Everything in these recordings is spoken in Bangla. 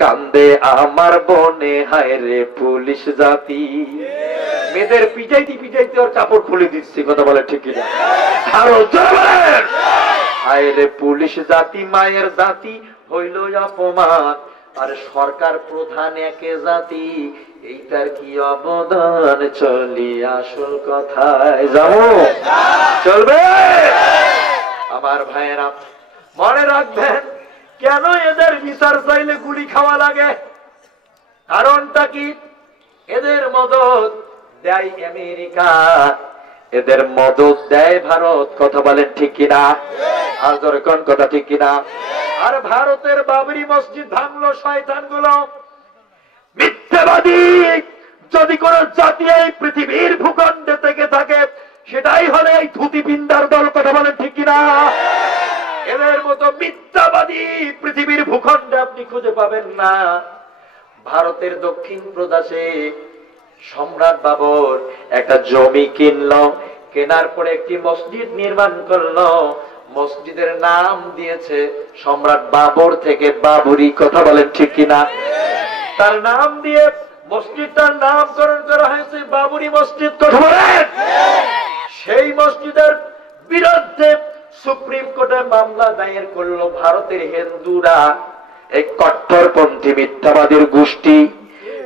কান্দে আমার বনে হায় রে পুলিশ জাতি। মেয়েদের পিটাইতে পিটাইতে ওর কাপড় খুলে দিচ্ছি, কথা বলে ঠিক কিনা? আরো জোরে বলেন। হায় রে পুলিশ জাতি মায়ের জাতি হইল অপমান, আর সরকার প্রধান একে জাতি, এইটার কি অবদান? চলি আসল কথায় যাবো, চলবে? আমার ভাইয়েরা মনে রাখবেন, কেন এদের বিচার চাইলে গুলি খাওয়া লাগে? কারণটা কি? এদের মদত দেয় আমেরিকা, এদের মদত দেয় ভারত, কথা বলেন ঠিক কিনা? আর জোরে কোন কথা ঠিক কিনা? আর ভারতের বাবরি মসজিদ ভাঙলো শয়তানগুলো। মিথ্যাবাদী যদি কোন জাতি এই পৃথিবীর ভূখণ্ডে থেকে থাকে, সেটাই হলে এই ধুতি পিন্দার দল, কথা বলেন ঠিক কিনা? এদের মতো মিথ্যাবাদী পৃথিবীর ভূখণ্ডে আপনি খুঁজে পাবেন না। ভারতের দক্ষিণ প্রদেশে সম্রাট বাবর একটা জমি কিনলো, কেনার পরে একটি মসজিদ নির্মাণ করলো, মসজিদের নাম দিয়েছে সম্রাট বাবর থেকে বাবুরি, কথা বলেন ঠিক কিনা? তার নাম দিয়ে মসজিদটার নামকরণ করা হয়েছে বাবুরি মসজিদ, কথা বলেন। সেই মসজিদের বিরুদ্ধে সুপ্রিম কোর্টে মামলা দায়ের করলো ভারতের হিন্দুরা, এই কট্টরপন্থী মিথ্যাবাদীর গোষ্ঠী।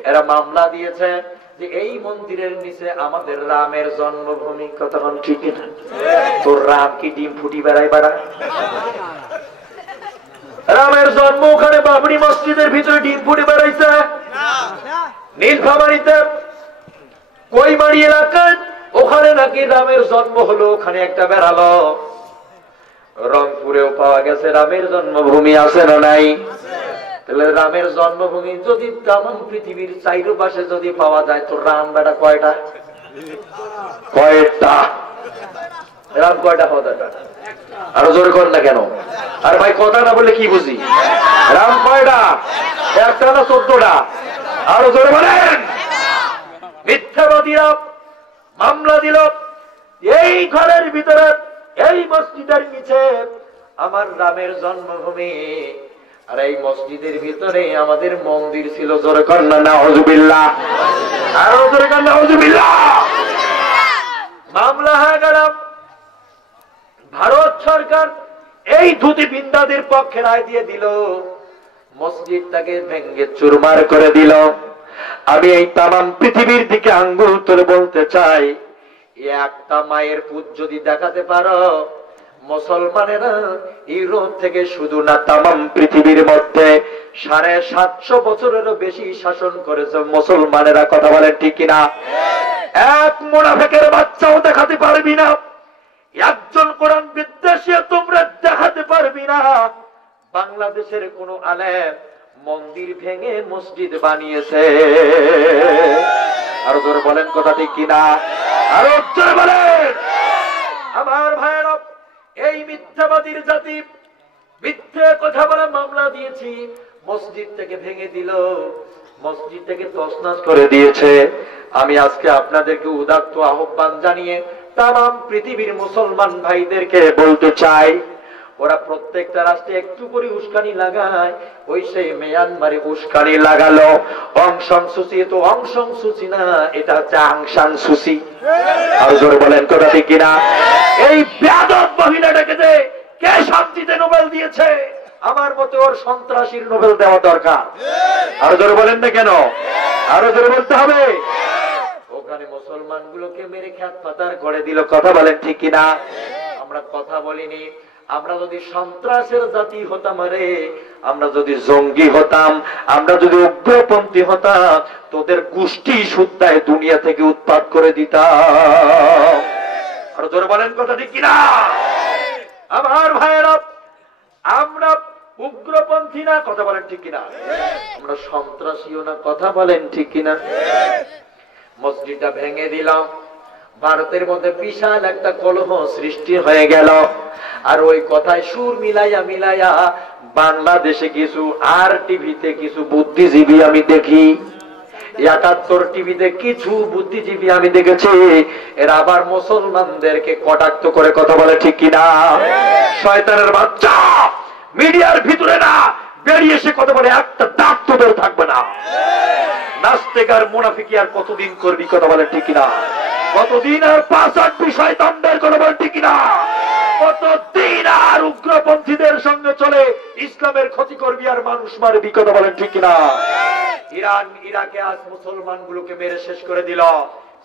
এরা মামলা দিয়েছে যে এই মন্দিরের নিচে আমাদের রামের জন্মভূমি, কথা বলেন ঠিক কিনা? তোর রাম কি ডিম ফুটি বেড়ায় বেড়ায়? রামের জন্ম ওখানে বাবরি মসজিদের ভিতরে ডিম ফুটি বেড়াইছে? নীলফামারীতে কৈমারি এলাকায় ওখানে নাকি রামের জন্ম হলো, ওখানে একটা বেড়ালো। রংপুরেও পাওয়া গেছে রামের জন্মভূমি, আছে না নাই? তাহলে রামের জন্মভূমি যদি তেমন পৃথিবীর চারিপাশে যদি পাওয়া যায়, তো রাম বেটা কয়টা? কয়টা রাম? কয়টা হওয়া দরকার? আরো জোরে কর না কেন? আর ভাই কথা না বললে কি বুঝি? রাম কয়টা? একটা না 14টা? আরো জোরে বলেন। মিথ্যাবাদীরা মামলা দিল এই ঘরের ভিতরে, এই মসজিদের নিচে আমার রামের জন্মভূমি, আর এই মসজিদের ভিতরে আমাদের মন্দির ছিল। জোরে কর না নাউজুবিল্লাহ, আরো জোরে কর নাউজুবিল্লাহ। মামলা হয়ে গেল। ভারত সরকার এই ধুতি বিন্দাদের পক্ষে রায় দিয়ে দিল, মসজিদটাকে ভেঙ্গে চুরমার করে দিল। আমি এই তামাম পৃথিবীর দিকে আঙ্গুল তুলে বলতে চাই, একটা মায়ের পুত যদি দেখাতে পারো, মুসলমানেরা ইউরোপ থেকে শুধু না তামাম পৃথিবীর মধ্যে 750 বছরেরও বেশি শাসন করেছে মুসলমানেরা, কথা বলেন ঠিক কিনা? এক মুনাফিকের বাচ্চাও দেখাতে পারবি না, একজন কোরআন বিদ্বেষী তোমরা দেখাতে পারবি না। বাংলাদেশের কোন আলেম মন্দির ভেঙে মসজিদ বানিয়েছে? আরো জোরে বলেন, কথা ঠিক কিনা? আরো জোরে বলেন। আমার ভাইয়েরা, এই মিথ্যাবাদীর জাতি মিথ্যে কথা বলে মামলা দিয়েছি, মসজিদ থেকে ভেঙে দিল, মসজিদ থেকে তছনছ করে দিয়েছে। আমি আজকে আপনাদেরকে উদাত্ত আহ্বান জানিয়ে তামাম পৃথিবীর মুসলমান ভাইদেরকে বলতে চাই, ওরা প্রত্যেকটা রাষ্ট্রে একটু করে উস্কানি লাগায়, ওই সেই মিয়ানমারে উস্কানি লাগালো। অং সান সুচি তো অং সান সুচি না, এটা হচ্ছে আং সান সুচি। আর জোরে বলেন, কথা ঠিক কিনা? এই বেয়াদব মহিলাটাকে যে কে শান্তিতে নোবেল দিয়েছে, আমার মতে ওর সন্ত্রাসীর নোবেল দেওয়া দরকার। আরো জোরে বলেন না কেন? আরো জোরে বলতে হবে। ওখানে মুসলমান গুলোকে মেরে খ্যাত পাতার করে দিল, কথা বলেন ঠিক কিনা? আমরা কথা বলিনি, আমরা যদি সন্ত্রাসের জাতি হতাম, রে আমরা যদি জঙ্গি হতাম, আমরা যদি উগ্রপন্থী হতাম, তোদের গোষ্ঠী সুদ্ধায় দুনিয়া থেকে উৎপাত করে দিতাম। আর জোরে বলেন, কথা ঠিক কিনা? আমার ভাইয়েরা, আমরা উগ্রপন্থী না, কথা বলেন ঠিক কিনা? আমরা সন্ত্রাসীও না, কথা বলেন ঠিক কিনা? মসজিদটা ভেঙে দিলাম, ভারতের মধ্যে বিশাল একটা কলহ সৃষ্টি হয়ে গেল। আর ওই কথায় সুর মিলাইয়া মিলাইয়া বাংলাদেশে কিছু আর টিভিতে কিছু বুদ্ধিজীবী আমি দেখি, ৭১ টিভিতে কিছু বুদ্ধিজীবী আমি দেখেছি, এরা আবার মুসলমানদেরকে কটাক্ত করে, কথা বলে ঠিক কিনা? শয়তানের বাচ্চা, মিডিয়ার ভিতরে না বেরিয়ে এসে কথা বলে একটা দাঁত তোদের থাকবে না। নাস্তিক আর মুনাফিকি আর কতদিন করবি, কথা বলেন ঠিক কিনা? কতদিন আর 5-8 বিষয় দণ্ডের, কথা বলেন ঠিক কিনা? কতদিন আর উগ্রপন্থীদের সঙ্গে চলে ইসলামের ক্ষতি করবি আর মানুষ মারবি, কথা বলেন ঠিক কিনা? ইরান ইরাকে আজ মুসলমান গুলোকে মেরে শেষ করে দিল।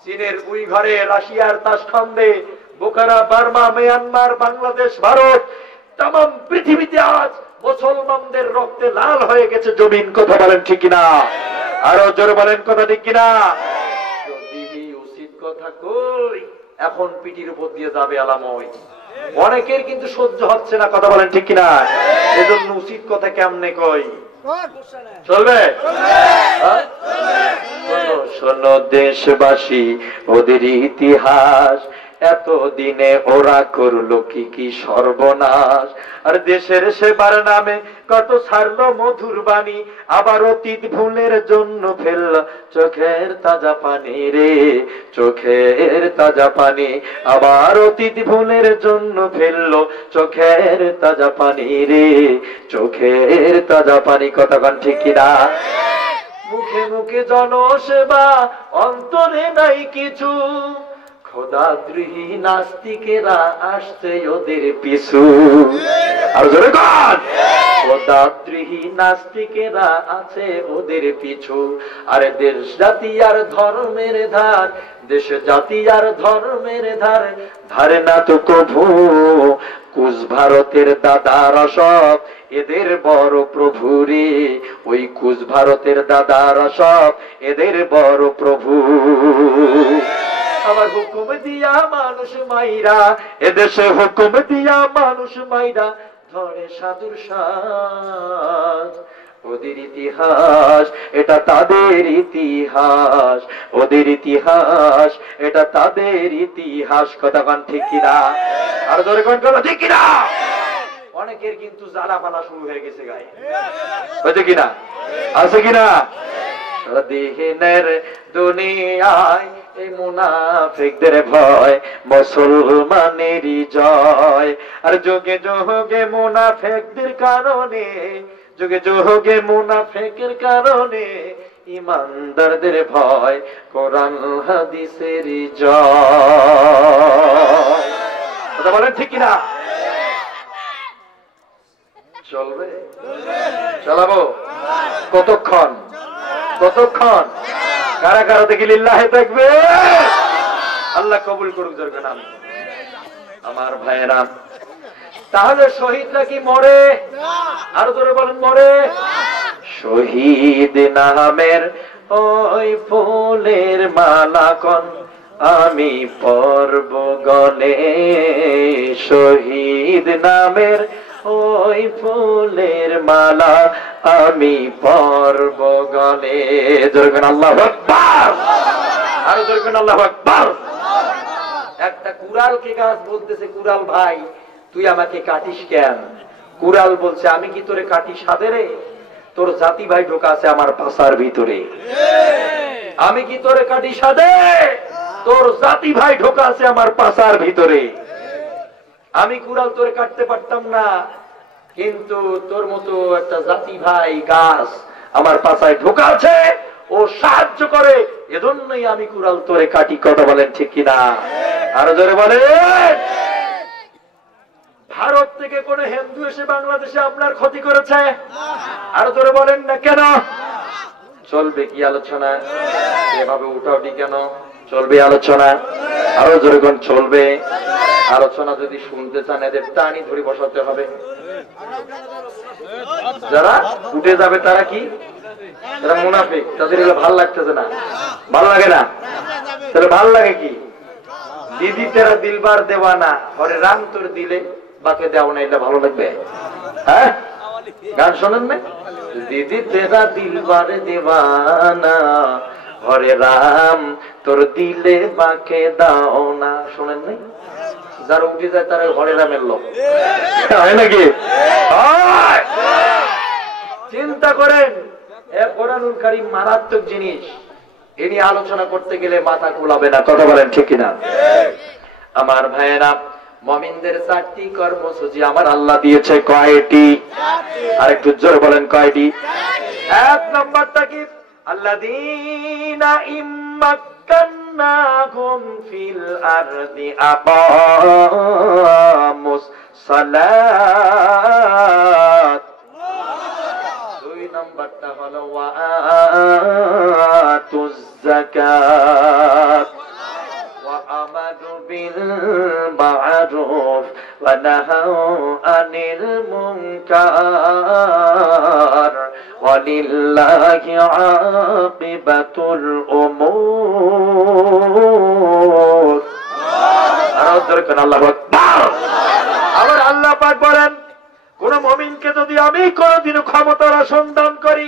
চীনের উইঘরে, রাশিয়ার তাশখান্দে, বোকারা, বার্মা, মিয়ানমার, বাংলাদেশ, ভারত, তাম পৃথিবীতে আজ মুসলমানদের রক্তে লাল হয়ে গেছে জমিন, কথা বলেন ঠিক কিনা? আরো জোরে বলেন, কথা ঠিক কিনা? যদি উচিত কথা কই এখন পিঠির উপর দিয়ে যাবে আলাময়। অনেকের কিন্তু সহ্য হচ্ছে না, কথা বলেন ঠিক কিনা? এজন্য উচিত কথা কেমনে কই? চলবে? শোনো দেশবাসী ওদের ইতিহাস, এতদিনে ওরা করলো কি কি সর্বনাশ। আর দেশের সেবার নামে কত ছাড়লো মধুর বাণী, আবার অতীত ভুলের জন্য ফেলল চোখের তাজা পানি রে, চোখের তাজা পানি। আবার অতীত ভুলের জন্য ফেলল চোখের তাজা পানি রে, চোখের তাজা পানি, কথা কন ঠিক কিনা? মুখে মুখে জনসেবা, অন্তরে নাই কিছু, খোদাদ্রোহী নাস্তিকেরা আসছে ওদের পিছু। আর জোরে কর, খোদাদ্রোহী নাস্তিকেরা আছে ওদের পিছু। আর দেশ জাতি আর ধর্মের ধার, দেশ জাতি আর ধর্মের ধার, ধারে না তো কভু কুশ ভারতের দাদারা সব এদের বড় প্রভু রে, ওই কুশ ভারতের দাদারা সব এদের বড় প্রভু। আবার হুকুম দিয়া মানুষ মাইরা, এদেশে হুকুম দিয়া মানুষ মাইরা ধরে সাধুর সাজ। ওদের ইতিহাস এটা তাদের ইতিহাস, ওদের ইতিহাস এটা তাদের ইতিহাস, কথা কন ঠিক কিনা? আর ধরে কোন কথা ঠিক কিনা? অনেকের কিন্তু জ্বালা পালা শুরু হয়ে গেছে গায়ে, হয়েছে কিনা? আছে কিনা? স্বাধীনের দুনিয়ায় এই মুনাফিকদের ভয়, মুসলমানেরই জয়। আর যুগে যুগে মুনাফিকদের কারণে, যুগে যুগে মুনাফিকের কারণে ইমানদারদের ভয়, কোরআন হাদিসেরই জয়, কথা বলেন ঠিক কিনা? চলবে? চালাবো? কতক্ষণ? কতক্ষণ? কারা কারা দেখি লিল্লাহে থাকবে? আল্লাহ কবুল করুক জোরে নাম। আমার ভাইয়েরা, তাহলে শহীদরা কি মরে? আরো জোরে বলেন, মরে? শহীদ নামের ওই ফুলের মালা কোন আমি পরব গলে, শহীদ নামের ওই ফুলের মালা আমি পরব গলে। জোরে বলেন আল্লাহু আকবার, আরো জোরে বলেন আল্লাহু আকবার। একটা কুড়ালকে গাছ বলতেছে, কুড়াল ভাই তুই আমাকে কাটিস কেন? কুড়াল বলছে, আমি কি তোরে কাটি সাদে রে? তোর জাতি ভাই ঢোকা আছে আমার পাশার ভিতরে। আমি কি তোরে কাটি সাদে? তোর জাতি ভাই ঢোকা আছে আমার পাশার ভিতরে। আমি কুড়াল তোরে কাটতে পারতাম না, কিন্তু তোর মতো একটা জাতি ভাই গাছ আমার পাশায় ঢোকা আছে, ও সাহায্য করে, এজন্যই আমি কুড়াল তোরে কাটি, কথা বলেন ঠিক কিনা? আরো জোরে বলেন। ভারত থেকে কোন হিন্দু এসে বাংলাদেশে আপনার ক্ষতি করেছে? আরো জোরে বলেন না কেন? চলবে কি আলোচনা? এভাবে উঠাউটি কেন? চলবে আলোচনা? আরো জোরে কোন চলবে আলোচনা? যদি শুনতে চান এদের টানি ধরে বসাতে হবে। যারা উঠে যাবে তারা কি? তারা মুনাফিক, তাদের এগুলো ভাল লাগতেছে না, ভালো লাগে না। তাহলে ভাল লাগে কি? দিদি তেরা দিলবার দেওয়ানা, ঘরে রাম তোর দিলে বাকে দেওয়া না, এটা ভালো লাগবে? হ্যাঁ, গান শোনেন না? দিদি তেরা দিলবার দেওয়ানা, ঘরে রাম তোর দিলে বাকে দাও না, শোনেন নাই? যারা উঠে যায় তারা ঘরে রামের লোক, হয় নাকি? চিন্তা করেন, কোরআনুল কারীম মারাত্মক জিনিস, এ নিয়ে আলোচনা করতে গেলে মাথা কুলাবে না, কথা বলেন ঠিক কিনা? আমার ভাইয়েরা, মুমিনদের 4টি কর্মসূচি আমার আল্লাহ দিয়েছে। কয়টি? আর একটু জোরে বলেন কয়টি? 1 নম্বরটা কি? আল্লাযীনা ইম্মাক্কান্নাহুম ফিল আরদি আকামুস সালাত। 2 নম্বরটা হলো ওয়া আতুজ যাকাত ওয়া আমারু বিল মা'রুফ ওয়া নাহাউ আনিল মুনকার ওয়ালিল্লাহি আকিবাতুল উমুর। আল্লাহু আকবার। আবার আল্লাহ পাক বলেন, কোন মুমিনকে যদি আমি কোনদিনও ক্ষমতার আসন দান করি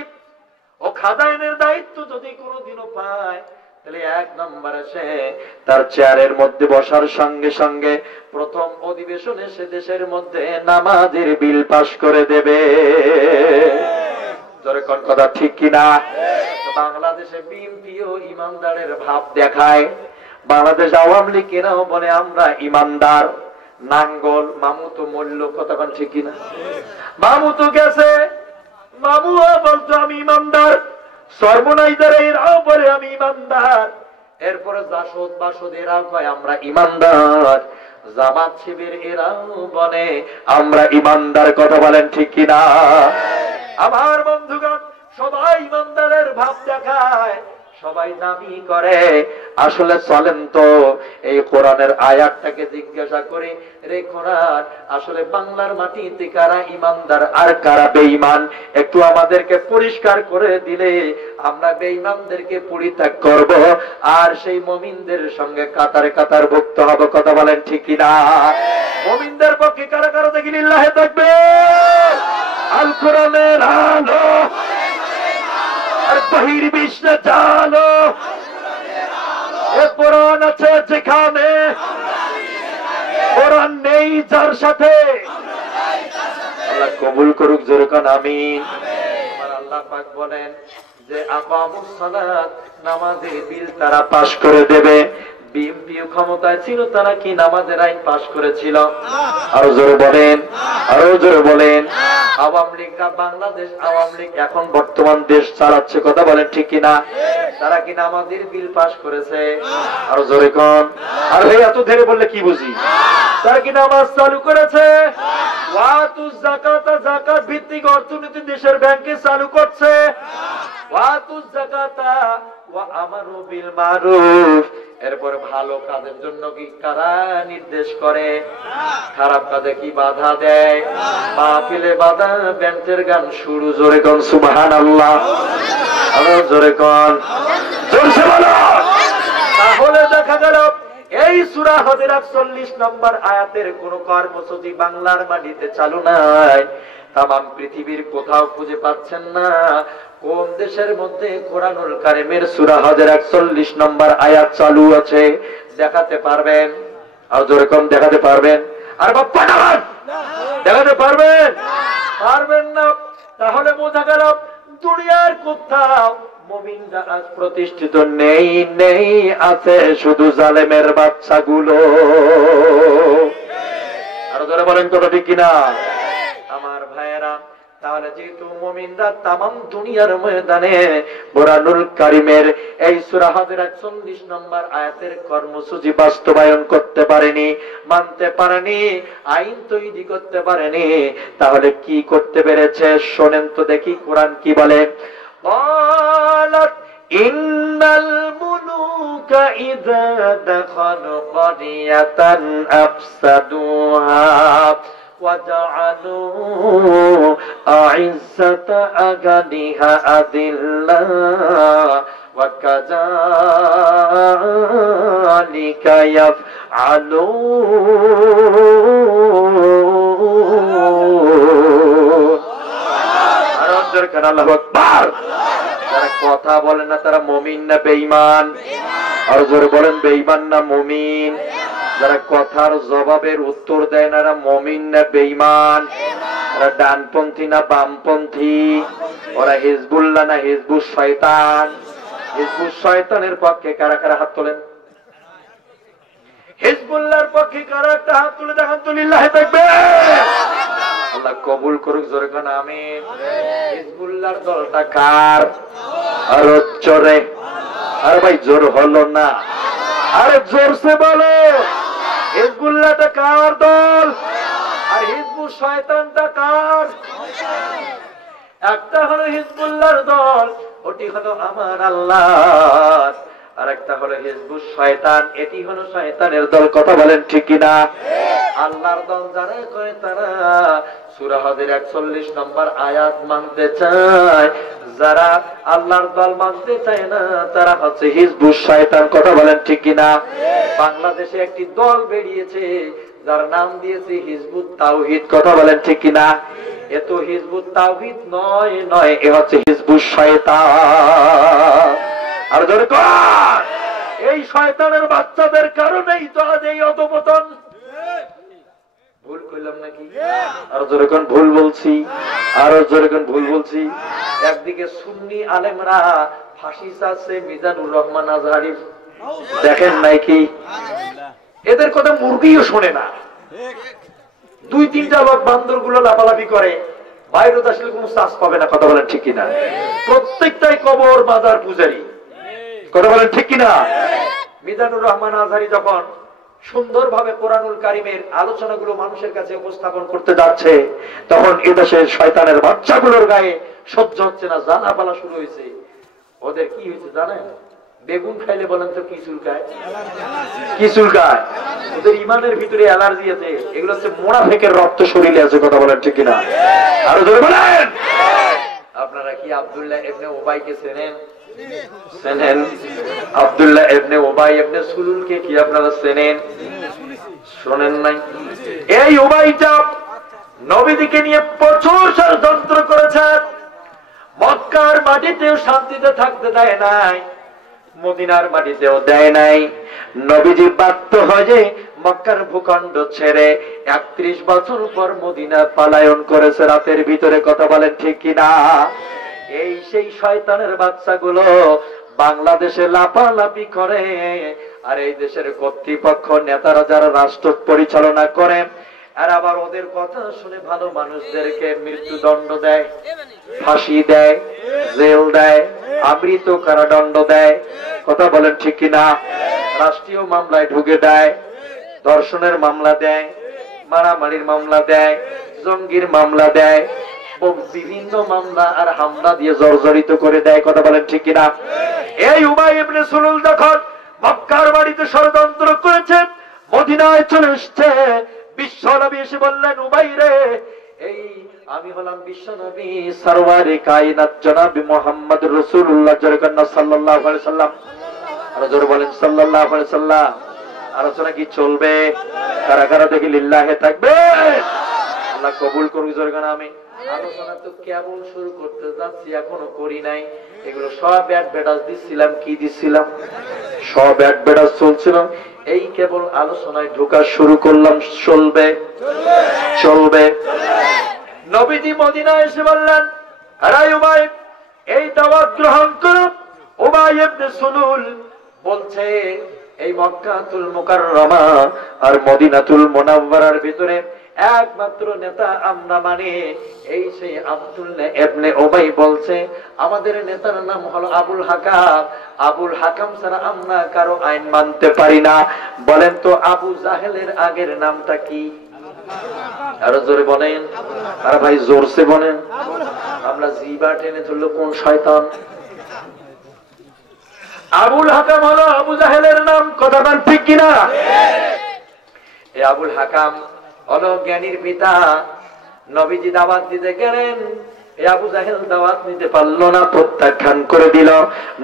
ও খাজাইনের দায়িত্ব যদি কোনদিনও পায়, তাহলে 1 নম্বরে সে তার চেয়ারের মধ্যে বসার সঙ্গে সঙ্গে প্রথম অধিবেশনে সে দেশের মধ্যে নামাজের বিল পাস করে দেবে। জোরে কোন কথা ঠিক কিনা? বাংলাদেশে বিএনপিও ইমানদারের ভাব দেখায়, বাংলাদেশ আওয়ামী লীগেরাও বলে আমরা ইমানদার। নাঙ্গল মামু তো মূল্য কথা কোন ঠিক কিনা? মামু তো গেছে, মামুও বলতো আমি ইমানদার, সর্বনাইদার এরাও বলে আমি ইমানদার, এরপরে জাসদ বাসদ এরাও কয় আমরা ইমানদার, জামাত শিবির এরাও বলে আমরা ইমানদার। কথা বলেন ঠিক কিনা? আমার বন্ধুগণ, সবাই ইমানদারের ভাব দেখায়, সবাই দাবি করে। আসলে চলেন তো এই কোরআনের আয়াতটাকে জিজ্ঞাসা করে, রে কোরআন আসলে বাংলার মাটিতে কারা ইমানদার আর কারা বেঈমান একটু আমাদেরকে পরিষ্কার করে দিলে আমরা বেঈমানদেরকে পরিত্যাগ করব আর সেই মুমিনদের সঙ্গে কাতারে কাতার ভুক্ত হব। কথা বলেন ঠিক কিনা? মুমিনদের পক্ষে কারা কারা দেখি লিল্লাহে তাকবীর। আল কোরআনের আলো আর বহির বিশ্বে জানো, এ কোরআন আছে যেখানে, কোরআন নেই যার সাথে। আল্লাহ কবুল করুক, জোরে কোন আমিন। আমার আল্লাহ পাক বলেন যে আকামুস সালাত, নামাজের বিল তারা পাস করে দেবে। বিএনপিও ক্ষমতায় ছিল, তারা কি নামাজের আইন পাস করেছিল? আরো জোরে বলেন, আরো জোরে বলেন। আওয়ামী লীগরা, বাংলাদেশ আওয়ামী লীগ এখন বর্তমান দেশ চালাচ্ছে। কথা বলেন ঠিক কিনা? তারা কি নামাজের বিল পাস করেছে? আরো জোরে কোন। আর ভাই এত ধীরে বললে কি বুঝি? তারা কি নামাজ চালু করেছে? ওয়াতুজ যাকাত, যাকাত ভিত্তিক অর্থনীতি দেশের ব্যাংকে চালু করছে। ওয়াতুজ যাকাত ওয়া আমারু বিল মারুফ, এরপর ভালো কাজের জন্য কি কারা নির্দেশ করে? খারাপ কাজে কি বাধা দেয়? মাহফিলে বাধা, ব্যান্ডের গান শুরু। জোরে কোন সুবহানাল্লাহ, আরো জোরে কোন, জোরসে বলো। তাহলে দেখা গেল এই সূরা হজের 40 নম্বর আয়াতের কোন কর্মসূচি বাংলার মাটিতে চালু নাই। তামাম পৃথিবীর কোথাও খুঁজে পাচ্ছেন না কোন দেশের মধ্যে কোরআনুল কারীমের সূরা হজের 41 নম্বর আয়াত চালু আছে? দেখাতে পারবেন? আর যেরকম দেখাতে পারবেন? আর বাপ্পা নামান দেখাতে পারবেন? পারবেন না। তাহলে বোঝা গেল দুনিয়ার কোথাও মুমিনরা আজ প্রতিষ্ঠিত নেই, নেই আছে শুধু জালেমের বাচ্চাগুলো। আর যারা বলেন কথা ঠিক কিনা? আমার ভাইয়েরা, তাহলে যেহেতু মুমিনরা তামাম দুনিয়ার ময়দানে কোরআনুল কারীমের এই সূরা হজের 41 নম্বর আয়াতের কর্মসূচি বাস্তবায়ন করতে পারেনি, মানতে পারেনি, আইন তৈরি করতে পারেনি, তাহলে কি করতে পেরেছে? শোনেন তো দেখি কোরআন কি বলে। قالت إن الملوك إذا دخلوا قرية أفسدوها وجعلوا أعزة أهلها أذلة وكذلك يفعلون। আল্লাহু আকবার। যারা কথা বলে না তারা মুমিন না বেঈমান? আর জোরে বলেন, বেঈমান না মুমিন? যারা কথার জবাবের উত্তর দেয় না এরা মুমিন না বেঈমান? ওরা ডানপন্থী না বামপন্থী? ওরা হিজবুল্লাহ না হিজবুস শয়তান? হিজবুস শয়তানের পক্ষে কারা কারা হাত তোলেন? হিজবুল্লাহর পক্ষে কারো একটা হাত তুলে দেখান তো লিল্লাহি তাকবীর। আল্লাহ কবুল করুক, জোরে কোন আমিন। হিজবুল্লাহর দলটা কার? আর জোরে, আরে ভাই জোর হলো না, আরে জোরসে বলো। হিজবুল্লাহটা কার দল? আর হিজবুল শয়তানটা কার? একটা হলো হিজবুল্লাহর দল, ওটি হলো আমার আল্লাহ, আর একটা হলো হিজবুল শয়তান, এটি হলো শয়তানের দল। কথা বলেন ঠিক কিনা? আল্লাহর দল যারা করে তারা সূরা হজের 41 নম্বর আয়াত মানতে চায়, যারা আল্লাহর দল মানতে চায় না তারা হচ্ছে হিজবুল শয়তান। কথা বলেন ঠিক কিনা? বাংলাদেশে একটি দল বেরিয়েছে যার নাম দিয়েছে হিজবুত তাওহীদ। কথা বলেন ঠিক কিনা? এ তো হিজবুত তাওহীদ নয়, এ হচ্ছে হিজবুল শয়তান। আর জোরে কর, এই শয়তানের বাচ্চাদের কারণেই তো আজ এই অধপতন। ভুল কইলাম নাকি? আর জোরে কোন ভুল বলছি, আরো জোরে কোন ভুল বলছি। একদিকে সুন্নি আলেমরা ফাঁসি চাচ্ছে মিজানুর রহমান আজহারি, দেখেন নাই কি? এদের কথা মুরগিও শোনে না। দুই তিনটা লোক বান্দর গুলো লাফালাফি করে, বাইরে আসলে কোন চাষ পাবে না। কথা বলেন ঠিক কিনা? প্রত্যেকটাই কবর মাজার পূজারী। কথা বলেন ঠিক কিনা? মিজানুর রহমান আজহারি যখন সুন্দরভাবে কোরআনুল কারিমের আলোচনাগুলো মানুষের কাছে উপস্থাপন করতে যাচ্ছে, তখন এদেশের শয়তানের বাচ্চাগুলোর গায়ে সহ্য হচ্ছে না, জ্বালা পালা শুরু হয়েছে। ওদের কি হয়েছে জানেন? বেগুন খাইলে বলেন তো কি চুলকায়? কি চুলকায়? ওদের ইমানের ভিতরে অ্যালার্জি আছে। এগুলো হচ্ছে মোনাফিকের রক্ত শরীরে আছে। কথা বলেন ঠিক কিনা? আরো জোরে বলেন। আপনারা কি আব্দুল্লাহ ইবনে উবাইকে চেনেন? চেনেন? আব্দুল্লাহ ইবনে উবাই ইবনে সুলুলকে কি আপনারা চেনেন? শোনেন নাই? এই উবাইটা নবীকে নিয়ে প্রচুর ষড়যন্ত্র করেছেন। মক্কার মাটিতেও শান্তিতে থাকতে দেয় নাই, মদিনার মাটিতেও দেয় নাই। নবীজি বাধ্য হয় যে মক্কার ভূখণ্ড ছেড়ে 31 বছর পর মদিনা পলায়ন করেছে রাতের ভিতরে। কথা বলেন ঠিক কিনা? এই সেই শয়তানের বাচ্চাগুলো বাংলাদেশে লাফালাফি করে, আর এই দেশের কর্তৃপক্ষ নেতারা যারা রাষ্ট্র পরিচালনা করে, আর আবার ওদের কথা শুনে ভালো মানুষদেরকে মৃত্যুদণ্ড দেয়, ফাঁসি দেয়, জেল দেয়, আমৃত কারাদণ্ড দেয়। কথা বলেন ঠিক কিনা? রাষ্ট্রীয় মামলায় ঢুকে দেয়, ধর্ষণের মামলা দেয়, মারামারির মামলা দেয়, জঙ্গির মামলা দেয়, বিভিন্ন মামলা আর হামলা দিয়ে জর্জরিত করে দেয়। কথা বলেন ঠিক কিনা? এই উবাই ইবনে সুলুল যখন মক্কার বাড়িতে ষড়যন্ত্র করেছে, মদিনায় চলে এসছে, বিশ্বনবী এসে বললেন, উবাই রে, এই আমি হলাম বিশ্বনবী সরওয়ারে কায়নাত জনাব মুহাম্মদ রাসূলুল্লাহ সাল্লাল্লাহু আলাইহি সাল্লাম। আর জোরে বলেন সাল্লাল্লাহু আলাইহি সাল্লাম। আলোচনা কি চলবে? কারা কারা দেখি লিল্লাহি তাকবীর। আল্লাহ কবুল করুক, জোরে গান আমিন। আলোচনা তো কেবল শুরু করতে যাচ্ছি, এখনো করি নাই। এগুলো সব অ্যাডভার্টাইজ দিছিলাম। কি দিছিলাম? সব অ্যাডভার্টাইজ চলছিল। এই কেবল আলোচনায় ঢোকা শুরু করলাম। চলবে, চলবে। নবীজি মদিনায় এসে বললেন, আরে উবাই, এই দাওয়াত গ্রহণ করো। উবাই ইবনে সুলুল বলছে, এই মক্কাতুল মুকাররমা আর মদিনাতুল মুনাওয়ারার ভিতরে একমাত্র নেতা আমরা মানে এই সেই আব্দুল্লাহ ইবনে উবাই বলছে, আমাদের নেতার নাম হলো আবুল হাকাম। আবুল হাকাম ছাড়া আমরা কারো আইন মানতে পারি না। বলেন তো আবু জাহেলের আগের নামটা কি? আরো জোরে বলেন। আরে ভাই জোরসে বলেন। আমরা জিবা টেনে ধরলো কোন শয়তান? আবুল হাকাম হলো আবু জাহেলের নাম। কথা বল ঠিক কিনা? এই আবুল হাকাম হলো জ্ঞানীর পিতা। নবীজি দাওয়াত দিতে গেলেন, এই আবু জাহেল দাওয়াত নিতে পারলো না, প্রত্যাখ্যান করে দিল।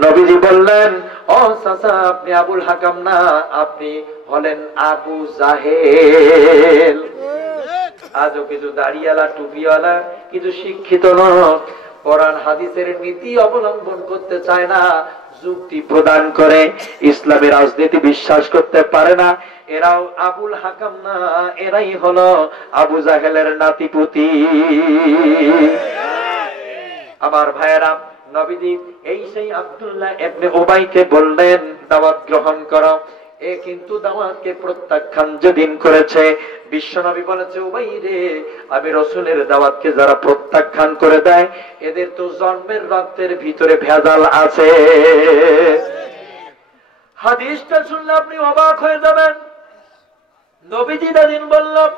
নবীজি বললেন, ও চাচা, আপনি আবুল হাকাম না, আপনি হলেন আবু জাহেল। আজও কিছু দাড়িওয়ালা, টুপিওয়ালা, কিছু শিক্ষিত লোক কোরআন হাদিসের নীতি অবলম্বন করতে চায় না, যুক্তি প্রদান করে, ইসলামের রাজনীতি বিশ্বাস করতে পারে না। এরাও আবুল হাকাম না, এরাই হলো আবু জাহেলের নাতিপুতি। আমার ভাইয়েরা, নবীজি এই সেই আব্দুল্লাহ ইবনে উবাইকে বললেন, দাওয়াত গ্রহণ করো। এ কিন্তু দাওয়াতকে প্রত্যাখ্যান যেদিন করেছে, বিশ্বনবী বলেছে উবাই রে, আমি রাসূলের দাওয়াতকে যারা প্রত্যাখ্যান করে দেয় এদের তো জন্মের রক্তের ভিতরে ভেজাল আছে। হাদিসটা শুনলে আপনি অবাক হয়ে যাবেন। নবীজি যেদিন বললাম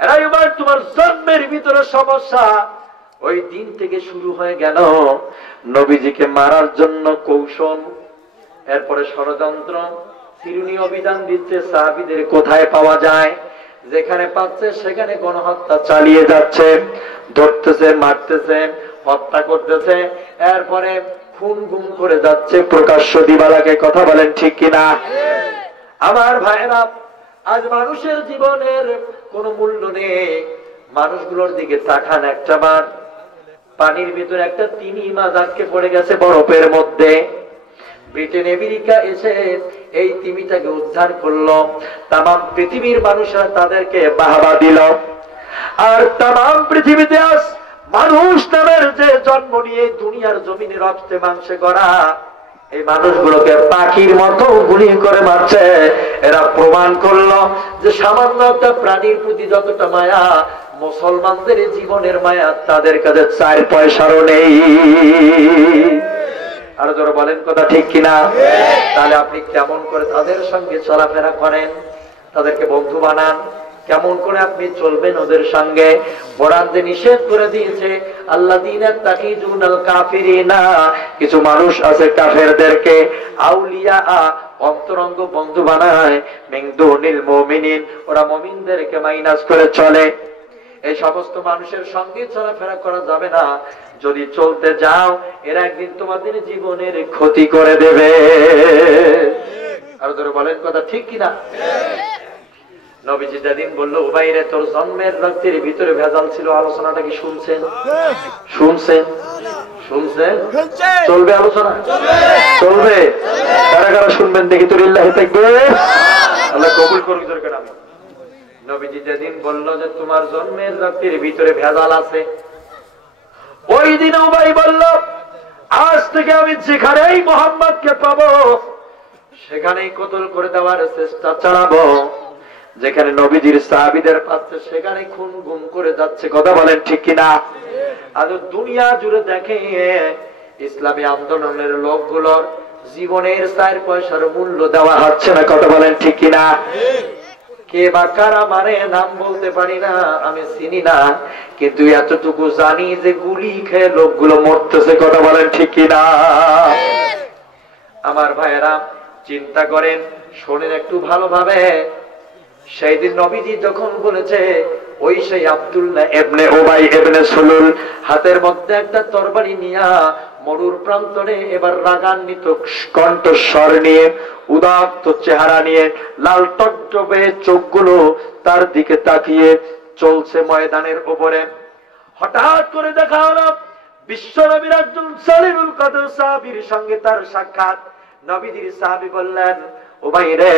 এরা এবার তোমার জন্মের ভিতরে সমস্যা, ওই দিন থেকে শুরু হয়ে গেল নবীজিকে মারার জন্য কৌশল, এরপরে ষড়যন্ত্র, ফিরুনি অভিযান দিচ্ছে সাহাবীদের কোথায় পাওয়া যায়, যেখানে পাচ্ছে সেখানে গণহত্যা চালিয়ে যাচ্ছে, ধরতেছে, মারতেছে, হত্যা করতেছে, এরপরে খুন গুম করে যাচ্ছে প্রকাশ্য দিবালাকে। কথা বলেন ঠিক কিনা? আমার ভাইরা, আজ মানুষের জীবনের কোনো মূল্য নেই। মানুষগুলোর দিকে তাকান, একটা বার পানির ভিতরে একটা তিমি মাছ আটকে পড়ে গেছে বরফের মধ্যে। ব্রিটেন আমেরিকা এসে এই তিমিটাকে উদ্ধার করলো, তামাম পৃথিবীর মানুষরা তাদেরকে বাহবা দিল। আর তামাম পৃথিবীতে আজ মানুষ নামের যে জন্ম নিয়ে দুনিয়ার জমিনে রক্তে মাংসে করা এই মানুষগুলোকে পাখির মতো গুলি করে মারছে। এরা প্রমাণ করলো যে সামান্য একটা প্রাণীর প্রতি যতটা মায়া মুসলমানদের জীবনের মায়া তাদের কাছে 4 পয়সারও নেই। আর যারা বলেন কথা ঠিক কিনা? তাহলে আপনি কেমন করে তাদের সঙ্গে চলাফেরা করেন, তাদেরকে বন্ধু বানান, কেমন করে আপনি চলবেন ওদের সঙ্গে? কোরআন যে নিষেধ করে দিয়েছে আল্লাযীনা তাকিজুনাল কাফিরিনা, কিছু মানুষ আছে কাফেরদেরকে আউলিয়া অন্তরঙ্গ বন্ধু বানায়, মিন দুনিল মুমিনিন, ওরা মুমিনদেরকে মাইনাস করে চলে। এই সমস্ত মানুষের সঙ্গে চলাফেরা করা যাবে না। যদি চলতে যাও এরা একদিন তোমাদের জীবনের ক্ষতি করে দেবে। আর যারা বলেন কথা ঠিক কিনা? নবীজি যেদিন বললো উবাইরে তোর জন্মের রক্তের ভিতরে ভেজাল ছিল, আলোচনাটা কি শুনছেন? শুনছেন? শুনছেন? চলবে আলোচনা? চলবে? কারা কারা শুনবেন দেখি তো লিল্লাহি তাকবীর। আল্লাহ কবুল করুক। দরকার আমি নবীজি যেদিন বললো যে তোমার জন্মের রক্তের ভিতরে ভেজাল আছে, ওই দিন উবাই বলল আজ থেকে আমি যেখানেই মুহাম্মদকে পাবো সেখানেই কতল করে দেওয়ার চেষ্টা চালাবো। যেখানে নবীজির সাহাবীদের পাচ্ছে সেখানে খুন গুম করে যাচ্ছে। কথা বলেন ঠিক কিনা? আজ দুনিয়া জুড়ে দেখে ইসলামী আন্দোলনের লোকগুলোর জীবনের 4 পয়সার মূল্য দেওয়া হচ্ছে না। কথা বলেন ঠিক কিনা? কে বা কারা মারে নাম বলতে পারি না, আমি চিনি না, কিন্তু এতটুকু জানি যে গুলি খেয়ে লোকগুলো মরতেছে। কথা বলেন ঠিক কিনা? আমার ভাইয়েরা চিন্তা করেন, শোনেন একটু ভালোভাবে। সেই দিন নবীজি যখন বলেছে ওই সেই আব্দুল্লাহ ইবনে উবাই ইবনে সুলুল হাতের মধ্যে একটা তরবারি নিয়া মরুর প্রান্তরে এবার রাগান্বিত কণ্ঠস্বর নিয়ে, উদাত্ত চেহারা নিয়ে, লাল টকটকে চোখগুলো তার দিকে তাকিয়ে চলছে ময়দানের উপরে। হঠাৎ করে দেখা হলো বিশ্বনবীর একজন সালিমুল কদর সাহাবীর সঙ্গে তার সাক্ষাৎ। নবীজির সাহাবী বললেন উবাই রে,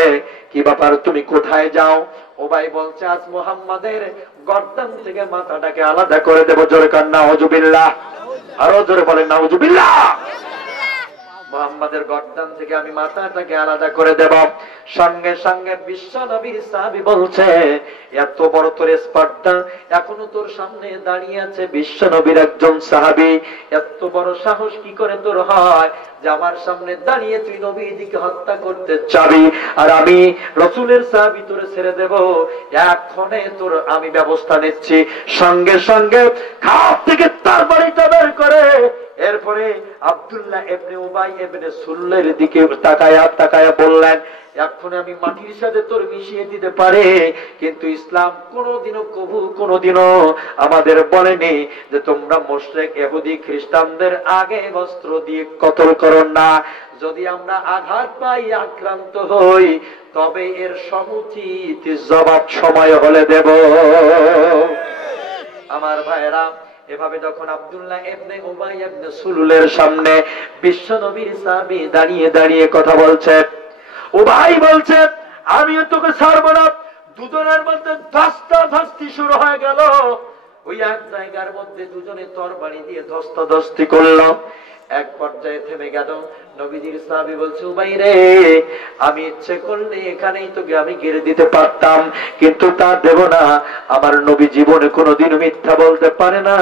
কি ব্যাপার, তুমি কোথায় যাও? উবাই বলছে আজ মুহাম্মাদের গর্দান থেকে মাথাটাকে আলাদা করে দেব। জোরে কান নাউজুবিল্লাহ। আরো জোরে বলেন নাউজুবিল্লাহ। মুহাম্মাদের গর্দান থেকে আমি মাথাটাকে আলাদা করে দেব। সঙ্গে সঙ্গে বিশ্ব নবীর সাহাবী বলছে এত বড় তোর স্পর্ধা, এখনো তোর সামনে দাঁড়িয়ে আছে বিশ্ব নবীর একজন সাহাবী, এত বড় সাহস কি করে তোর হয় যে আমার সামনে দাঁড়িয়ে তুই নবীজিকে হত্যা করতে চাবি? আর আমি রাসূলের সাহাবী তোরে ছেড়ে দেব, এক্ষণে তোর আমি ব্যবস্থা নিচ্ছি। সঙ্গে সঙ্গে খাপ থেকে তার বাড়িটা বের করে এরপরে আব্দুল্লাহ ইবনে উবাই ইবনে সুলুলের দিকে তাকায়া বললেন এখন আমি মাটির সাথে তোর মিশিয়ে দিতে পারে, কিন্তু ইসলাম কোনোদিনও আমাদের বলেনি যে তোমরা মুশরিক ইহুদি খ্রিস্টানদের আগে বস্ত্র দিয়ে কতল করো না। যদি আমরা আঘাত পাই, আক্রান্ত হই, তবে এর সমুচিত জবাব সময় হলে দেব। আমার ভাইরা, এভাবে যখন আব্দুল্লাহ ইবনে উবাই ইবনে সুলুলের সামনে বিশ্ব নবীর সাহাবী দাঁড়িয়ে দাঁড়িয়ে কথা বলছে, উবাই বলছে আমিও তোকে ছাড়বো না। দুজনের মধ্যে ধস্তাধস্তি শুরু হয়ে গেল। ওই এক জায়গার মধ্যে দুজনে তরবারি দিয়ে ধস্তাধস্তি করলো। এক পর্যায়ে থেমে গেল। নবীজির সাহাবী বলছে, উবাই রে, আমি ইচ্ছে করলে এখানেই তোকে আমি ঘিরে দিতে পারতাম, কিন্তু তা দেব না। আমার নবী জীবনে কোনোদিনও মিথ্যা বলতে পারে না।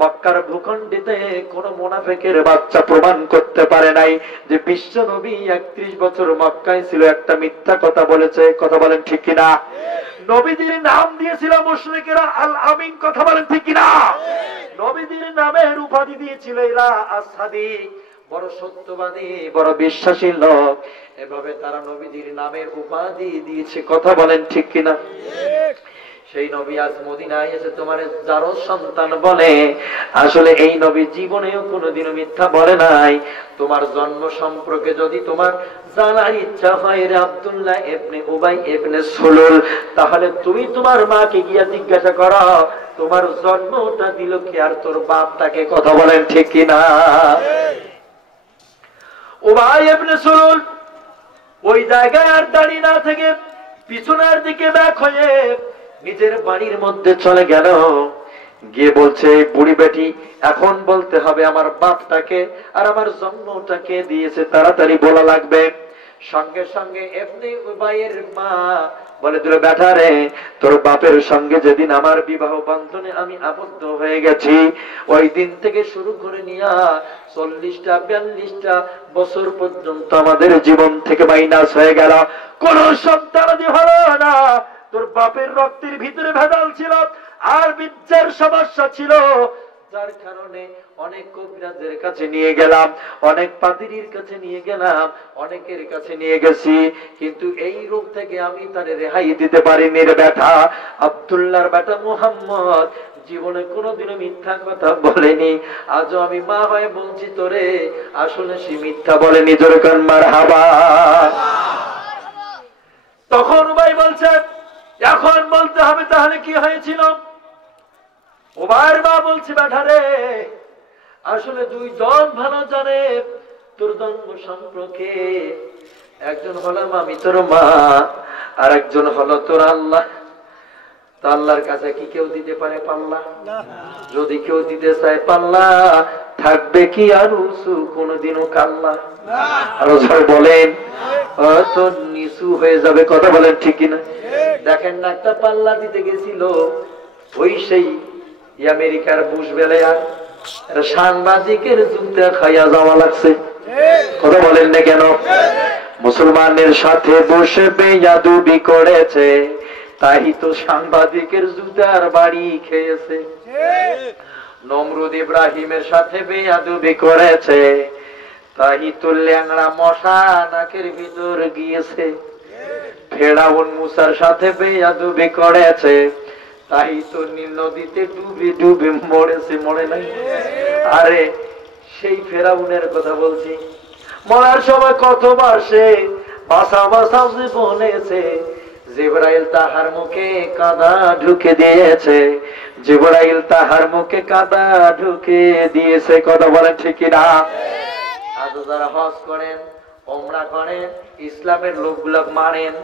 মক্কার ভূখণ্ডেতে কোন মুনাফিকের বাচ্চা প্রমাণ করতে পারে নাই যে বিশ্ব নবী 31 বছর মক্কায় ছিল একটা মিথ্যা কথা বলেছে। কথা বলেন ঠিক কিনা? নবীজির নাম দিয়েছিল মুশরিকেরা আল আমিন। কথা বলেন ঠিক কিনা? নবীজির নামের উপাধি দিয়েছিল এরা আস-সাদিক, বড় সত্যবাদী, বড় বিশ্বাসী লোক। এভাবে তারা নবীজির নামের উপাধি দিয়েছে। কথা বলেন ঠিক কিনা? সেই নবী আজ মদিনায় এসে তোমার যারো সন্তান বলে, আসলে এই নবী জীবনেও কোনোদিনও মিথ্যা বলে নাই। তোমার জন্ম সম্পর্কে যদি তোমার জানার ইচ্ছা হয় রে আব্দুল্লাহ ইবনে উবাই ইবনে সুলুল, তাহলে তুমি তোমার মাকে গিয়া জিজ্ঞাসা করো তোমার জন্মটা দিল কে আর তোর বাপটাকে। কথা বলেন ঠিক কিনা? উবাই ইবনে সুলুল ওই জায়গায় আর দাঁড়িয়ে না থেকে পিছনের দিকে ব্যাক হয়ে নিজের বাড়ির মধ্যে চলে গেল। গিয়ে বলছে, বুড়ি বেটি, এখন বলতে হবে আমার বাপটাকে আর আমার জন্মটাকে দিয়েছে, তাড়াতাড়ি বলা লাগবে। সঙ্গে সঙ্গে ইবনে উবাইয়ের মা বলে দিল, বেটা রে, তোর বাপের সঙ্গে যেদিন আমার বিবাহ বন্ধনে আমি আবদ্ধ হয়ে গেছি, ওই দিন থেকে শুরু করে নিয়া 40টা 42টা বছর পর্যন্ত আমাদের জীবন থেকে মাইনাস হয়ে গেল, কোন সন্তান হলো না। তোর বাপের রক্তের ভিতরে ভেজাল ছিল আর বীর্যের সমস্যা ছিল, যার কারণে অনেক কবিরাজের কাছে নিয়ে গেলাম, অনেক পাদ্রীর কাছে নিয়ে গেলাম, অনেকের কাছে নিয়ে গেছি, কিন্তু এই রোগ থেকে আমি তারে রেহাই দিতে পারিনি রে বেটা। আব্দুল্লাহর বেটা মুহাম্মদ জীবনে কোনোদিনও মিথ্যা কথা বলেনি। আজও আমি মা হয়ে বলছি তোরে, আসলে সে মিথ্যা বলেনি। জোরে কান মারহাবা। তখন উবাই বলছে, এখন বলতে হবে তাহলে কি হয়েছিল। উবাইয়ের মা বলছে, বেটা রে, আসলে দুইজন ভালো জানে তোর জন্ম সম্পর্কে। একজন হলাম আমি তোর মা, আর একজন হলো তোর আল্লাহ। তা আল্লাহর কাছে কি কেউ দিতে পারে পাল্লা? যদি কেউ দিতে চায় পাল্লা, থাকবে কি আর উঁচু কোনদিনও কাল্লা? আরো সবাই বলেন, তো নিচু হয়ে যাবে। কথা বলেন ঠিক কিনা? দেখেন না, একটা পাল্লা দিতে গেছিল, ওই সেই আমেরিকার বুশ বেলায়ার সাংবাদিকের জুতা খাইয়া যাওয়া লাগছে। কথা বলেন না কেন? মুসলমানের সাথে বসে বেয়াদবি করেছে, তাই তো সাংবাদিকের জুতার বাড়ি খেয়েছে। নমরুদ ইব্রাহিমের সাথে বেয়াদবি করেছে, তাই তো ল্যাংড়া মশা নাকের ভিতর গিয়েছে। ফেরাউন মুসার সাথে বেয়াদবি করেছে, তাই তো নীল নদীতে ডুবে ডুবে মরেছে। মরে নাই? আরে সেই ফেরাউনের কথা বলছি। মরার সময় কতবার সে বাসা বাসা বলেছে, জিবরাইল তাহার মুখে কাদা ঢুকে দিয়েছে, জিবরাইল তাহার মুখে কাদা ঢুকে দিয়েছে। কথা বলেন ঠিক না? আজ যারা হজ করেন, ওমরা করেন, ইসলামের লোকগুলো মানেন,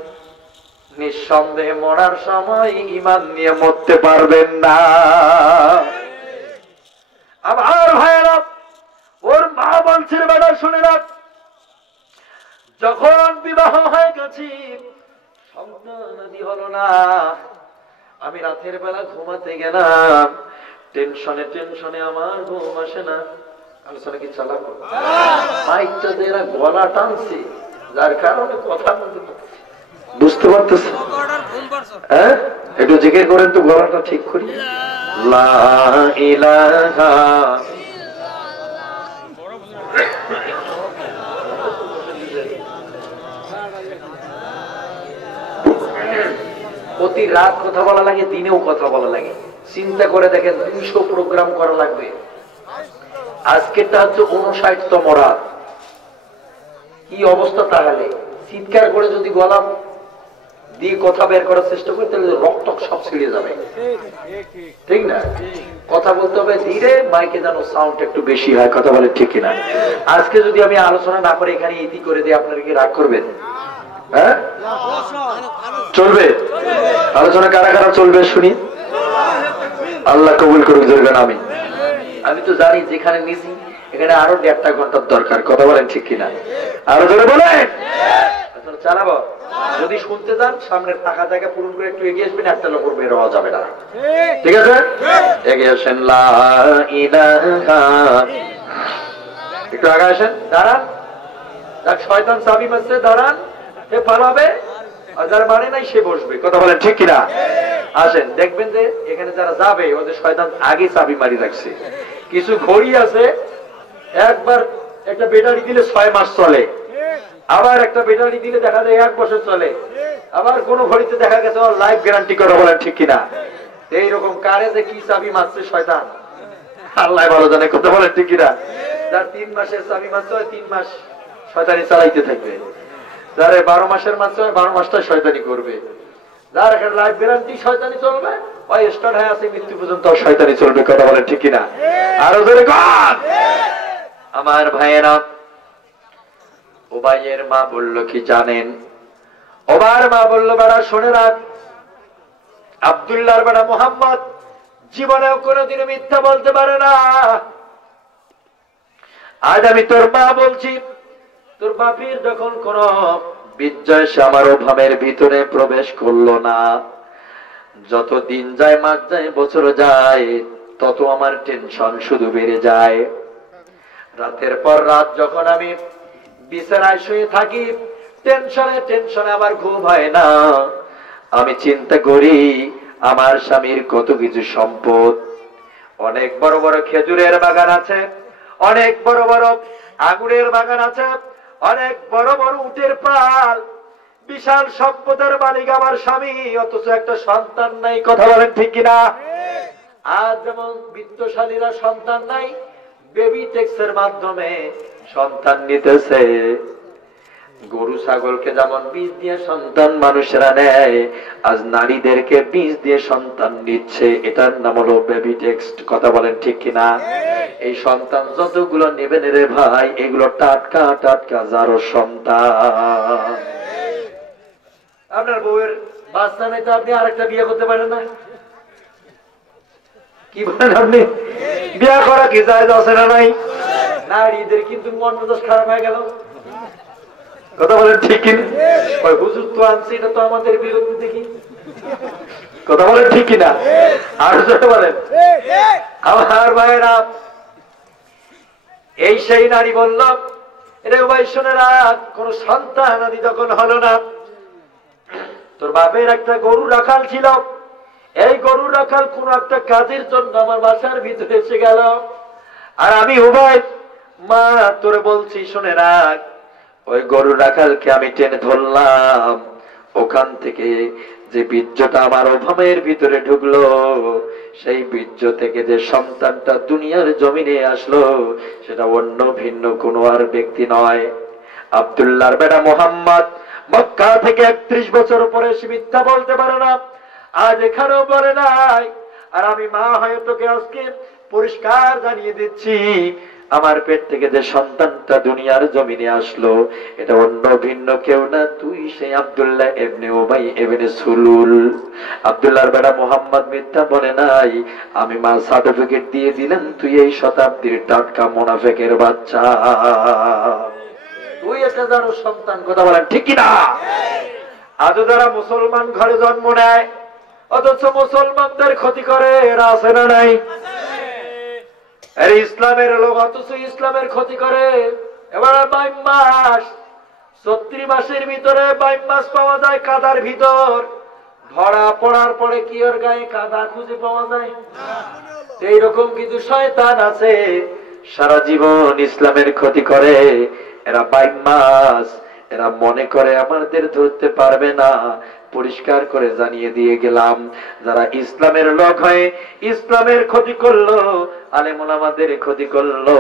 নিঃসন্দেহে মরার সময় ঈমান নিয়ে মরতে পারবেন না। আমার ভাইয়েরা, ওর মা বলছিল, বেটা শুনে রাখ, যখন বিবাহ হয়ে গেছি, সন্তানাদি হলো না, আমি রাতের বেলা ঘুমাতে গেলাম, টেনশনে টেনশনে আমার ঘুম আসে না। আলোচনা কি চালাবো? মাইকটা দিয়ে এরা গলা টানছে, যার কারণে কথা বলতে পারছি। বুঝতে পারতেছে? হ্যাঁ, একটু জিকির করেন তো, গলাটা ঠিক করি। লা ইলাহা প্রতি রাত কথা বলা লাগে, দিনেও কথা বলা লাগে। চিন্তা করে দেখেন, 200 প্রোগ্রাম করা লাগবে। আজকেরটা হচ্ছে 59তম রাত। কি অবস্থা তাহলে? চিৎকার করে যদি গলা দিয়ে কথা বের করার চেষ্টা করি, তাহলে রক্ত সব ছিঁড়ে যাবে। ঠিক না? কথা বলতে হবে ধীরে, মাইকে যেন সাউন্ড একটু বেশি হয়। কথা বলে ঠিক কিনা? আজকে যদি আমি আলোচনা না করে এখানে ইতি করে দিই, আপনারা কি রাগ করবেন? হ্যাঁ, চলবে আলোচনা? কারা কারা চলবে শুনি? আল্লাহ কবুল করুক। আমি তো জানি যেখানে নিছি এখানে আরো 1.5 ঘন্টার দরকার, কথা বলেন ঠিক কিনা? আরো জোরে বলেন। চালাবো যদি শুনতে চান সামনের ফাঁকা জায়গা পূরণ করে একটু এগিয়ে আসবেন, একটা লোক বের হওয়া যাবে না, ঠিক আছে? এগিয়ে আসেন, লা ইলাহা, একটু আগে আসেন, দাঁড়ান, যাক শয়তান চাবি মারছে, দাঁড়ান, সে পালাবে, আর যারা মানে নাই সে বসবে, কথা বলেন ঠিক কিনা? আসেন, দেখবেন যে এখানে যারা যাবে ওদের শয়তান আগে চাবি মারি রাখছে। কিছু ঘড়ি আছে একবার একটা ব্যাটারি দিলে 6 মাস চলে, আবার একটা ব্যাটারি দিলে দেখা যায় 1 বছর চলে, আবার কোন ঘড়িতে দেখা গেছে লাইফ গ্যারান্টি করে, বলেন ঠিক কিনা? এইরকম কারে যে কি চাবি মারছে শয়তান আল্লাহ ভালো জানে, কথা বলেন ঠিক কিনা? যার 3 মাসের চাবি মারছে 3 মাস শয়তানি চালাইতে থাকবে, যারে 12 মাসের মারছে 12 মাসটা শয়তানি করবে, যার একটা লাইফ গ্যারান্টি শয়তানি চলবে, ওই স্টার্ট হয়ে আছে মৃত্যু পর্যন্ত শয়তানি চলবে, কথা বলেন ঠিক কিনা? আরো জোরে কর। আমার ভাইয়েরা, উবাইয়ের মা বলল কি জানেন? ওবার মা বলল, বেড়া শুনে রাখ, আব্দুল্লাহর বেড়া মুহাম্মদ জীবনেও কোনোদিনও মিথ্যা বলতে পারে না। আজ আমি তোর মা বলছি, তোর বাপের যখন কোন বিজয় সে আমার ওভামের ভিতরে প্রবেশ করলো না, যত দিন যায়, মাস যায়, বছর যায়, তত আমার টেনশন শুধু বেড়ে যায়। রাতের পর রাত যখন আমি বিছানায় শুয়ে থাকি, টেনশনে টেনশনে আমার ঘুম হয় না। আমি চিন্তা করি আমার স্বামীর কত কিছু সম্পদ, অনেক বড় বড় খেজুরের বাগান আছে, অনেক বড় বড় আঙুরের বাগান আছে, অনেক বড় বড় উটের পাল, বিশাল সম্পদের মালিক আমার স্বামী, অথচ একটা সন্তান নাই, কথা বলেন ঠিক কিনা? আজ যেমন বিত্তশালীরা সন্তান নাই, বেবি টেক্সের মাধ্যমে সন্তান নিতেছে, গরু ছাগলকে যেমন বীজ দিয়ে সন্তান মানুষেরা নেয়, আজ নারীদেরকে বীজ দিয়ে সন্তান নিচ্ছে, এটার নাম হলো বেবি টেক্স, কথা বলেন ঠিক কিনা? এই সন্তান যতগুলো নেবেন রে ভাই, এগুলো টাটকা টাটকা যারও সন্তান। আপনার বউয়ের বাচ্চা নেই তো আপনি আরেকটা বিয়ে করতে পারেন না? কি বলেন আপনি? বিয়ে করা কি যায় আছে না নাই? নারীদের কিন্তু মন মেজাজ খারাপ হয়ে গেল, কথা বলেন ঠিক কিনা? হুজুর তো আনছে, এটা তো আমাদের বিরুদ্ধে দেখি, কথা বলেন ঠিক কিনা? আর যেটা বলেন আমার ভাইয়েরা, এই সেই নারী বললাম, এটা উভয় শোনেরা, কোন সন্তান আদি যখন হলো না, তোর বাপের একটা গরু রাখাল ছিল, এই গরু রাখাল কোন একটা কাজের জন্য আমার বাসার ভিতরে এসে গেল, আর আমি উভয় মা তোরে বলছি শুনে রাখ, ওই গরু রাখালকে আমি টেনে ধরলাম, ওখান থেকে যে বীর্যটা আমার ওভামের ভিতরে ঢুকলো, সেই বীর্য থেকে যে সন্তানটা দুনিয়ার জমিনে আসলো, সেটা অন্য ভিন্ন কোনো আর ব্যক্তি নয়, আব্দুল্লাহর বেটা মুহাম্মদ। মক্কা থেকে 31 বছর পরে সে মিথ্যা বলতে পারে না, আজ এখানেও বলে নাই। আর আমি মা হয়ে তোকে আজকে পরিষ্কার জানিয়ে দিচ্ছি, আমার পেট থেকে যে সন্তানটা দুনিয়ার জমিনে আসলো, এটা অন্য ভিন্ন কেউ না, তুই সেই আব্দুল্লাহ ইবনে উবাই ইবনে সুলুল। আব্দুল্লাহর বেটা মুহাম্মদ মিথ্যা বলে নাই, আমি মা সার্টিফিকেট দিয়ে দিলেন, তুই এই শতাব্দীর টাটকা মুনাফিকের বাচ্চা, তুই একটা জানো সন্তান, কথা বলেন ঠিক কিনা? আজও যারা মুসলমান ঘরে জন্ম নেয়, অথচ মুসলমানদের ক্ষতি করে, এরা আছে না নাই? ইসলামের লোক, অথচ ইসলামের ক্ষতি করে। এবার 22 মাস, 36 মাসের ভিতরে 22 মাস পাওয়া যায় কাদার ভিতর, ধরা পড়ার পরে কি ওর গায়ে কাদা খুঁজে পাওয়া যায়? এইরকম কিছু শয়তান আছে, সারা জীবন ইসলামের ক্ষতি করে, এরা 22 মাস, এরা মনে করে আমাদের ধরতে পারবে না। পরিষ্কার করে জানিয়ে দিয়ে গেলাম, যারা ইসলামের লোক হয়ে ইসলামের ক্ষতি করলো, আলেম ওলামাদের ক্ষতি করলো,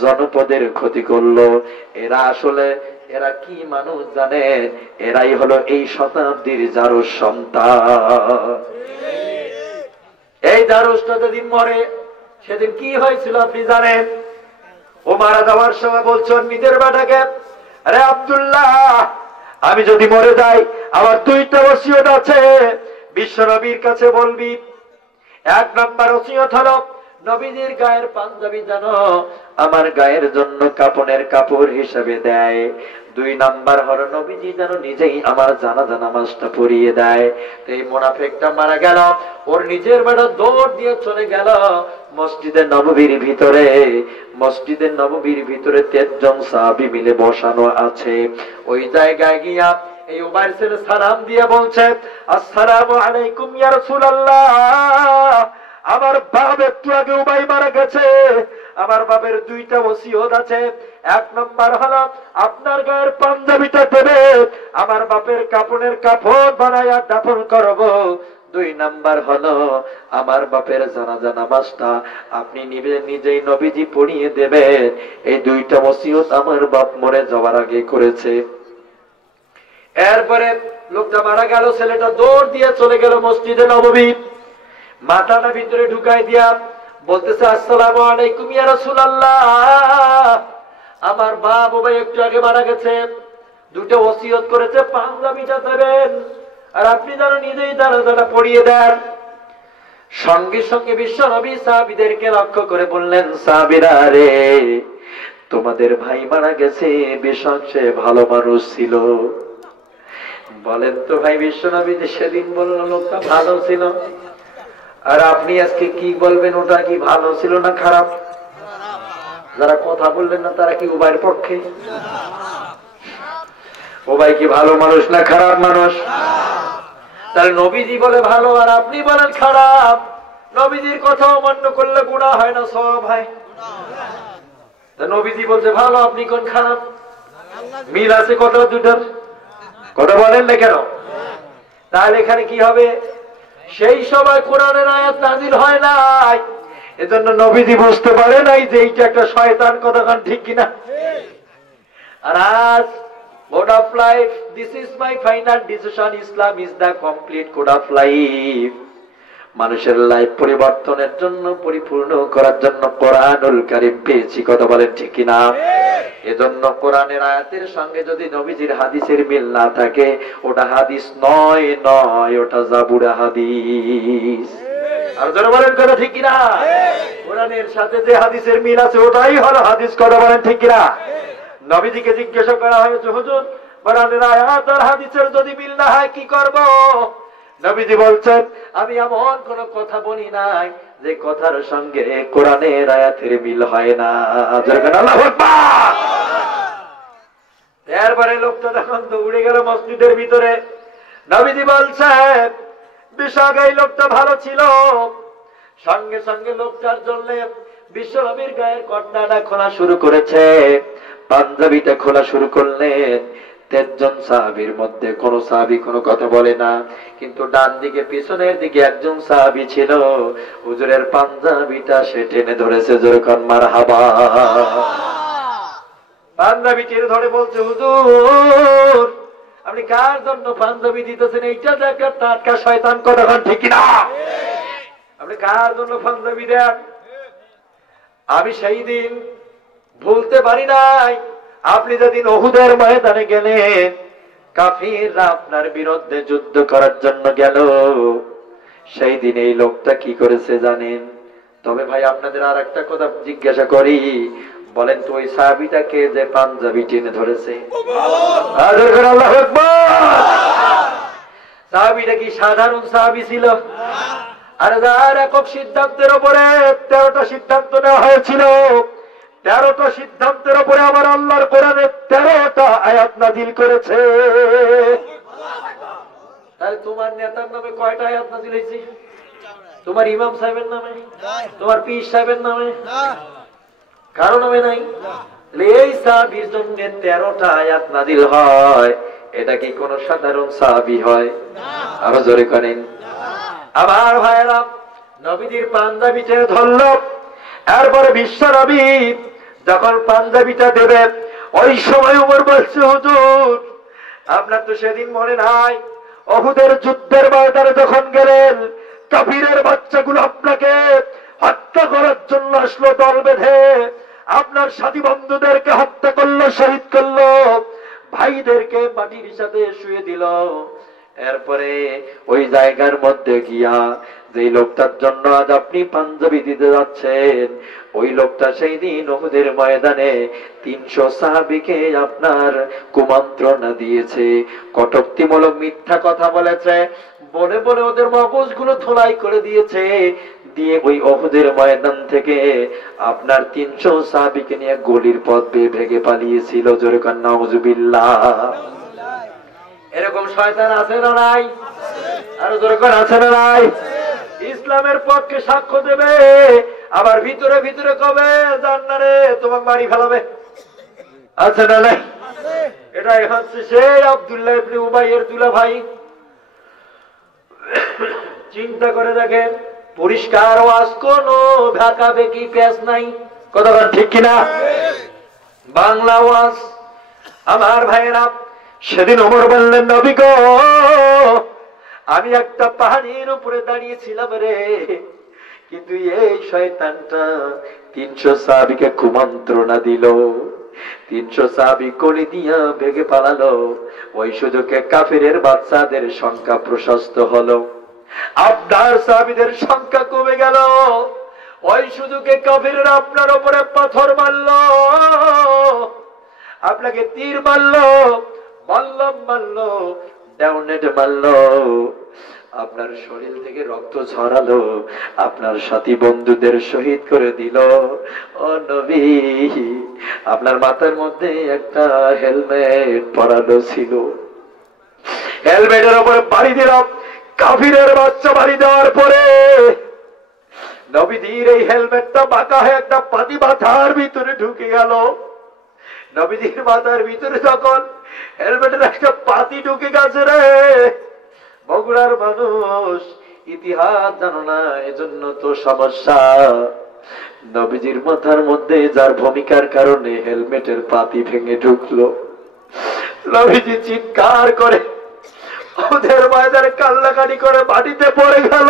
জনপদের ক্ষতি করলো, এরা আসলে এরা কি মানুষ জানেন? এরাই হলো এই শতাব্দীর জারুস সন্তান। এই জারুসটা যেদিন মরে, সেদিন কি হয়েছিল আপনি জানেন? ও মারা যাওয়ার সময় বলছো নিজের বেটাকে, আরে আব্দুল্লাহ, আমি যদি মরে যাই, আমার 2টা ওসিয়ত আছে, বিশ্বনবীর কাছে বলবি। 1 নম্বর ওসিয়ত হলো, নবীজির গায়ের পাঞ্জাবি যেন আমার গায়ের জন্য কাপনের কাপড় হিসেবে দেয়। 2 নাম্বার হলো নবীজি যেন নিজেই আমার জানাজা নামাজটা পড়িয়ে দেয়। তো এই মুনাফিকটা মারা গেল, ওর নিজের বেটা দৌড় দিয়ে চলে গেল মসজিদের নববীর ভিতরে। মসজিদের নববীর ভিতরে 13 জন সাহাবী মিলে বসানো আছে। ওই জায়গায় গিয়া এই উবাইর ছেলে সালাম দিয়ে বলছে, আসসালামু আলাইকুম ইয়া রাসূলুল্লাহ। আমার বাপ একটু আগে উবাই মারা গেছে, আমার বাপের 2টা ওসিয়ত আছে। 1 নাম্বার হলো আপনার গায়ের পাঞ্জাবিটা দেবে, আমার বাপের কাপনের কাপড় বানায়া দাফন করব। 2 নাম্বার হলো আমার বাপের জানাজা নামাজটা আপনি নিজেই নবীজি পড়িয়ে দেবেন। এই 2টা ওসিয়ত আমার বাপ মরে যাওয়ার আগে করেছে। এরপরে লোকটা মারা গেল, ছেলেটা দৌড় দিয়ে চলে গেল মসজিদে নববী। মাথাটা ভিতরে ঢুকাই দিয়া বলতেছে, আসসালামু আলাইকুম ইয়া রাসূলুল্লাহ। আমার বাপ ভাই একটু আগে মারা গেছে, 2টা ওসিয়ত করেছে, পাঞ্জাবিটা দেবেন আর আপনি যেন নিজেই জানাজাটা পড়িয়ে দেন। সঙ্গে সঙ্গে বিশ্ব নবী সাহাবীদেরকে লক্ষ্য করে বললেন, সাহাবীরা রে, তোমাদের ভাই মারা গেছে, বেশক সে ভালো মানুষ ছিল। বলেন তো ভাই, বিশ্ব নবী যে সেদিন বলল লোকটা ভালো ছিল, আর আপনি আজকে কি বলবেন ওটা কি ভালো ছিল না খারাপ? যারা কথা বললেন না তারা কি উবাইয়ের পক্ষে? উবাই কি ভালো মানুষ না খারাপ মানুষ? তাহলে নবীজি বলে ভালো আর আপনি বলেন খারাপ। নবীজির কথা অমান্য করলে গুনাহ হয় না সওয়াব হয়? নবীজি বলছে ভালো, আপনি কোন খারাপ? মিল আছে কথা দুটার? কথা বলেন না কেন? তাহলে এখানে কি হবে? সেই সময় কোরআনের আয়াত নাযিল হয় নাই, এজন্য নবীজি বুঝতে পারে নাই যে এইটা একটা শয়তান কথা। কান ঠিক কিনা? আর আজ code of life, this is my final decision, Islam is the complete code of life। মানুষের লাইফ পরিবর্তনের জন্য, পরিপূর্ণ করার জন্য কোরআনুল কারীম পেয়েছি। কথা বলেন ঠিক কিনা? এজন্য কোরআনের আয়াতের সঙ্গে যদি নবীজির হাদিসের মিল না থাকে, ওটা হাদিস নয়, ওটা জাবুরা হাদিস। আর যারা বলেন কথা ঠিক কিনা? কোরআনের সাথে যে হাদিসের মিল আছে ওটাই হলো হাদিস। কথা বলেন ঠিক কিনা? নবীজিকে জিজ্ঞাসা করা হয়েছে, হুজুর কোরআনের আয়াত আর হাদিসের যদি মিল না হয় কি করব? নবীজি বলছেন, আমি এমন কোন কথা বলি নাই যে কথার সঙ্গে কোরআনের আয়াতের মিল হয় না। আল্লাহু আকবার। এরপরে লোকটা যখন দৌড়ে গেল মসজিদের ভিতরে, নবীজি বলছেন, বিশাল এই লোকটা ভালো ছিল। সঙ্গে সঙ্গে লোকটার জন্য বিশ্ব নবীর গায়ের কটনাটা খোলা শুরু করেছে, পাঞ্জাবিটা খোলা শুরু করলেন। 13 জন সাহাবীর মধ্যে কোন সাহাবী কোনো কথা বলে না, কিন্তু ডান দিকে পিছনের দিকে একজন সাহাবী ছিল, হুজুরের পাঞ্জাবিটা সে টেনে ধরেছে। জোরকান মারহাবা। পাঞ্জাবি টেনে ধরে বলছে, হুজুর আপনি কার জন্য পাঞ্জাবি দিতেছেন? এইটা যে একটা টাটকা শয়তান। কথা ঠিক না? আপনি কার জন্য পাঞ্জাবি দেন? আমি সেই দিন ভুলতে পারি নাই, আপনি যেদিন উহুদের ময়দানে গেলেন, কাফিররা আপনার বিরুদ্ধে যুদ্ধ করার জন্য গেল, সেই দিন এই লোকটা কি করেছে জানেন? তবে ভাই আপনাদের আর একটা কথা জিজ্ঞাসা করি, বলেন তো ওই সাহাবীটাকে যে পাঞ্জাবি টেনে ধরেছে, আল্লাহু আকবার, সাহাবীটা কি সাধারণ সাহাবী ছিল? আর যার একক সিদ্ধান্তের উপরে 13টা সিদ্ধান্ত নেওয়া হয়েছিল, 13টা সিদ্ধান্তের উপরে আমার আল্লাহর কোরআনে 13টা আয়াত নাযিল করেছে। তাহলে তোমার নেতার নামে কয়টা আয়াত নাযিল হয়েছে? তোমার ইমাম সাহেবের নামে, তোমার পীর সাহেবের নামে, কারো নামে নাই। এই সাহাবীর জন্য 13টা আয়াত নাযিল হয়, এটা কি কোন সাধারণ সাহাবী হয়? আরো জোরে করেন। আবার ভাইরা, নবীজির পাঞ্জাবিটা ধরল। এরপরে বিশ্ব নবী যখন পাঞ্জাবিটা দেবে, ওই সময় ওমর বলছে, হুজুর আপনার তো সেদিন মনে নাই, উহুদের যুদ্ধের ময়দানে যখন গেলেন, কাফিরের বাচ্চাগুলো আপনাকে হত্যা করার জন্য আসলো দল বেঁধে, আপনার সাথী বন্ধুদেরকে হত্যা করলো, শহীদ করলো, ভাইদেরকে মাটির সাথে শুয়ে দিল। এরপরে ওই জায়গার মধ্যে গিয়া যে লোকটার জন্য আজ আপনি পাঞ্জাবি দিতে যাচ্ছেন, ওই লোকটা সেই দিন উহুদের ময়দানে 300 সাহাবীকে আপনার কুমন্ত্রণা দিয়েছে, কটূক্তিমূলক মিথ্যা কথা বলেছে, বলে বলে ওদের মগজগুলো ধোলাই করে দিয়েছে, দিয়ে ওই উহুদের ময়দান থেকে আপনার 300 সাহাবীকে নিয়ে গলির পথ বেয়ে ভেগে পালিয়েছিল। জোরে কান নাউজুবিল্লাহ। এরকম শয়তান আছে না নাই? আর জোরে কান আছে না নাই? ইসলামের পক্ষে সাক্ষ্য দেবে, আবার ভিতরে ভিতরে কবে জান্নারে তোমাকে মারি ফেলাবে। আছে না নাই? এটাই হচ্ছে সেই আব্দুল্লাহ ইবনে উবাইয়ের দুলা ভাই। চিন্তা করে দেখেন, পরিষ্কার ওয়াজ, কোনো ঢাকা বেকি পেঁচ নাই, কথা ঠিক কিনা? বাংলা ওয়াজ। আমার ভাইয়েরা, সেদিন ওমর বললেন, নবী গো, আমি একটা পাহাড়ের উপরে দাঁড়িয়েছিলাম রে, কিন্তু এই শয়তানটা 300 সাহাবীকে কুমন্ত্রণা দিল, 300 সাহাবী কলি দিয়া ভেগে পালালো। ওই সুযোগে কাফিরের বাচ্চাদের সংখ্যা প্রশস্ত হলো, আপনার সাহাবীদের সংখ্যা কমে গেল। ওই সুযোগে কাফিরেরা আপনার উপরে পাথর মারলো, আপনাকে তীর মারলো, মল্লম মারলো, ডাউনেট মারলো, আপনার শরীর থেকে রক্ত ঝরালো, আপনার সাথী বন্ধুদের শহীদ করে দিল। ও নবী, আপনার মাথার মধ্যে একটা হেলমেট পরানো ছিল, হেলমেটের উপরে বাড়ি দিলাম, কাফিরের বাচ্চা বাড়ি দেওয়ার পরে নবীজির এই হেলমেটটা বাঁকা হয়ে একটা পাতি মাথার ভিতরে ঢুকে গেল। নবীজির মাথার ভিতরে যখন হেলমেটের একটা পাতি ঢুকে গেছে রে, বগুড়ার মানুষ ইতিহাস জানো না, এজন্য তো সমস্যা। নবীজির মাথার মধ্যে যার ভূমিকার কারণে হেলমেটের পাতি ভেঙে ঢুকলো, নবীজি চিৎকার করে ওদের ময়দানে কান্নাকাটি করে মাটিতে পড়ে গেল।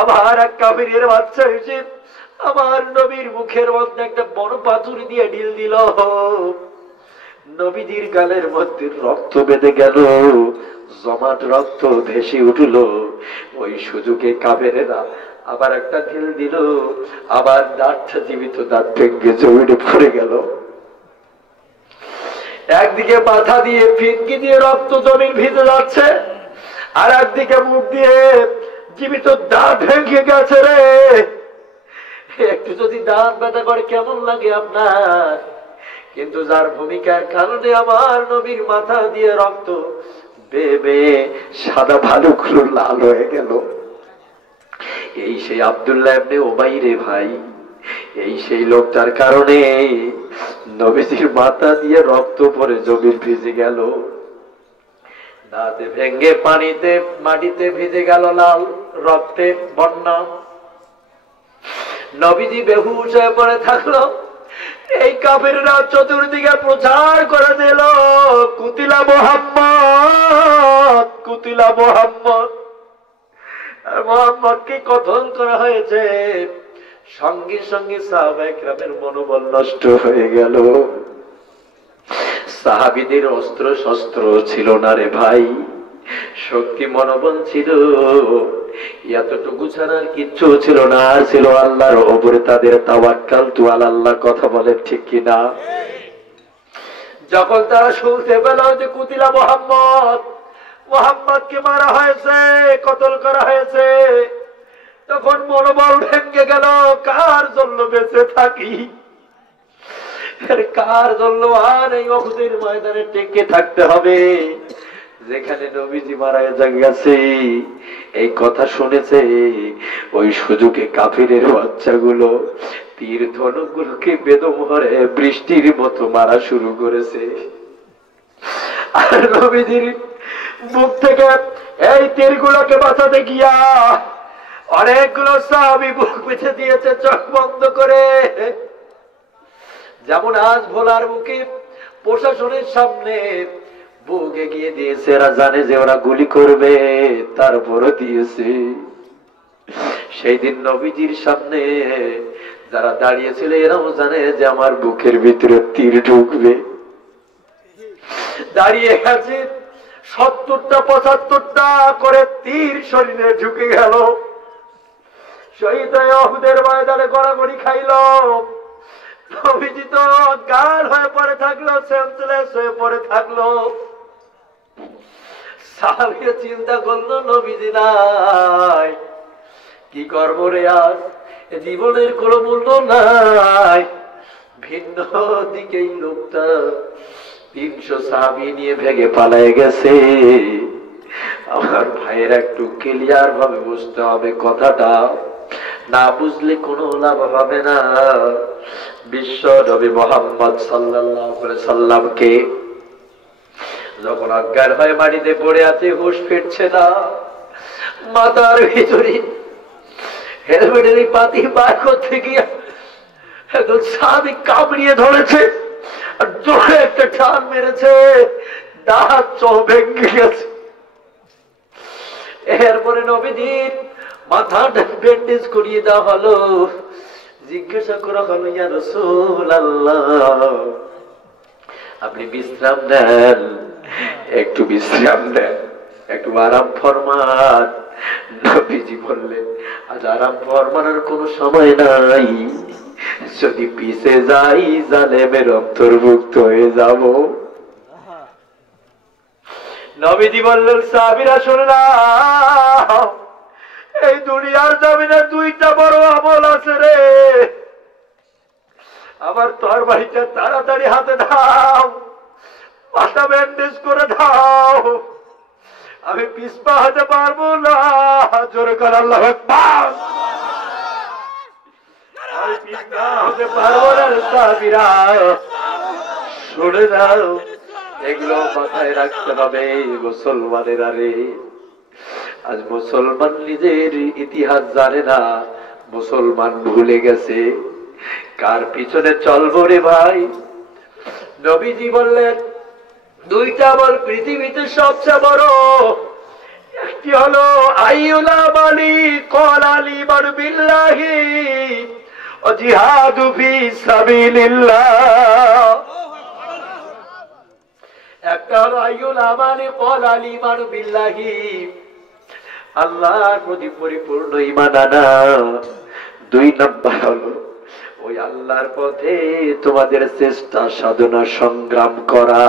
আমার এক কাফিরের বাচ্চা এসে আমার নবীর মুখের মধ্যে একটা বড় পাথর দিয়ে ঢিল দিল, নবীজির গালের মধ্যে রক্ত বেঁধে গেল, জমাট রক্ত ভেসে উঠল। ওই সুযোগে কাফেরেরা আবার একটা ঢিল দিল, আবার দাঁতটা জীবিত দাঁত ভেঙে জমিনে পড়ে গেল। একদিকে মাথা দিয়ে ফিনকি দিয়ে রক্ত জমিন ভিজে যাচ্ছে, আর একদিকে মুখ দিয়ে জীবিত দাঁত ভেঙে গেছে রে। একটু যদি দাঁত ব্যথা করে কেমন লাগে আপনার? কিন্তু যার ভূমিকার কারণে আমার নবীর মাথা দিয়ে রক্ত বেবে সাদা ভালুগুলো লাল হয়ে গেল, এই সেই আব্দুল্লাহ ইবনে উবাই রে ভাই। এই সেই লোকটার কারণে নবীজির মাথা দিয়ে রক্ত পরে জমির ভিজে গেল, দাঁতে ভেঙ্গে পানিতে মাটিতে ভিজে গেল লাল রক্তে বন্যা। নবীজি বেহুশ হয়ে পড়ে থাকলো। এই কাফিররা চতুর্দিকে প্রচার করে দিল, কুতিলা মুহাম্মদ, কুতিলা মুহাম্মদ, মুহাম্মদকে কতল করা হয়েছে। সঙ্গে সঙ্গে সাহাবায়ে কেরামের মনোবল নষ্ট হয়ে গেল। সাহাবীদের অস্ত্র শস্ত্র ছিল না রে ভাই, শক্তি মনোবল ছিল, এতটুকু ছাড়া কিচ্ছু ছিল না। আর ছিল আল্লাহর উপরে তাদের তাওয়াক্কাল তু আল্লাহ, কথা বলে ঠিক কিনা? যখন তারা শুনতে পেল যে কুতিলা মুহাম্মদ, মুহাম্মদকে মারা হয়েছে, কতল করা হয়েছে, তখন মনোবল ভেঙে গেল। কার জন্য বেঁচে থাকি, কার জন্য আর এই উহুদের ময়দানে টেকে থাকতে হবে, যেখানে নবীজি মারা গেছে এই কথা শুনেছে। ওই সুযোগে কাফিরের বাচ্চাগুলো তীর ধনুকগুলোকে বেদমহরে বৃষ্টির মতো মারা শুরু করেছে। আর নবীজির মুখ থেকে এই তীরগুলোকে বাঁচাতে গিয়া অনেকগুলো সাহাবী বুক পিছে দিয়েছে চোখ বন্ধ করে। যেমন আজ ভোলার বুকে প্রশাসনের সামনে বুক এগিয়ে দিয়েছে, এরা জানে যে ওরা গুলি করবে, তারপরও দিয়েছে। সেই দিন নবীজির সামনে যারা দাঁড়িয়েছিল এরাও জানে যে আমার বুকের ভিতরে তীর ঢুকবে, দাঁড়িয়ে আছে 70টা 75টা করে তীর শরীরে ঢুকে গেল। শহীদ হয়ে উহুদের ময়দানে গড়াগড়ি খাইল। নবীজি তো গাল হয়ে পড়ে থাকলো, সেন্সলেস হয়ে পড়ে থাকলো। সাহাবীরা চিন্তা করলো নবীজি নাই, কি করবো রে, আজ জীবনের কোনো মূল্য নাই। ভিন্ন দিকে লোকটা 300 সাহাবী নিয়ে ভেগে পালায় গেছে। আমার ভাইয়ের একটু ক্লিয়ার ভাবে বুঝতে হবে কথাটা, না বুঝলে কোনো লাভ হবে না। বিশ্ব নবী মুহাম্মদ সাল্লাল্লাহু আলাইহি সাল্লামকে যখন অজ্ঞান হয়ে মাটিতে পড়ে আছে, হুঁশ ফিরছে না, মাথার ভিতরে হেলমেটের পাতি বার করতে গিয়ে একজন সাহাবী কামড়িয়ে ধরেছে আর জোরে একটা টান মেরেছে, দাঁত সহ ভেঙে গেছে। এরপরে নবীজির মাথাটা ব্যান্ডেজ করিয়ে দেওয়া হলো। জিজ্ঞাসা করা হলো, ইয়া রাসূলুল্লাহ, আপনি বিশ্রাম নেন, একটু বিশ্রাম নেন, একটু আরাম ফরমান। নবীজি বললেন, আজ আরাম ফরমানোর কোনো সময় নাই, যদি পিছে যাই জালেমের অন্তর্ভুক্ত হয়ে যাব। নবীজি বললেন, সাহাবীরা শুনে নাও, এই দুনিয়ার জমিনে 2টা বড় আমল আছে রে। আমার তরবারিটা তাড়াতাড়ি হাতে দাও, মাথা ব্যান্ডেজ করে দাও, আমি পিছপা হতে পারবো না। জোরে করে আল্লাহু আকবার। আমি পিছপা হতে পারবো না। সাহাবীরা শুনে নাও, এগুলো মাথায় রাখতে হবে মুসলমানের। আরে আজ মুসলমান নিজের ইতিহাস জানে না, মুসলমান ভুলে গেছে। কার পিছনে চলবো রে ভাই? নবীজি বললেন, 2টা আমল পৃথিবীতে সবচেয়ে বড়। একটি হলো আইউলা মালি কলালি মান বিল্লাহি ওয়া জিহাদু ফি সাবিলিল্লাহ। একটা হলো আইউলা মালি কলালি মান বিল্লাহি, আল্লাহর প্রতি পরিপূর্ণ ঈমান আনা। 2 নাম্বার হলো ওই আল্লাহর পথে তোমাদের চেষ্টা সাধনা সংগ্রাম করা।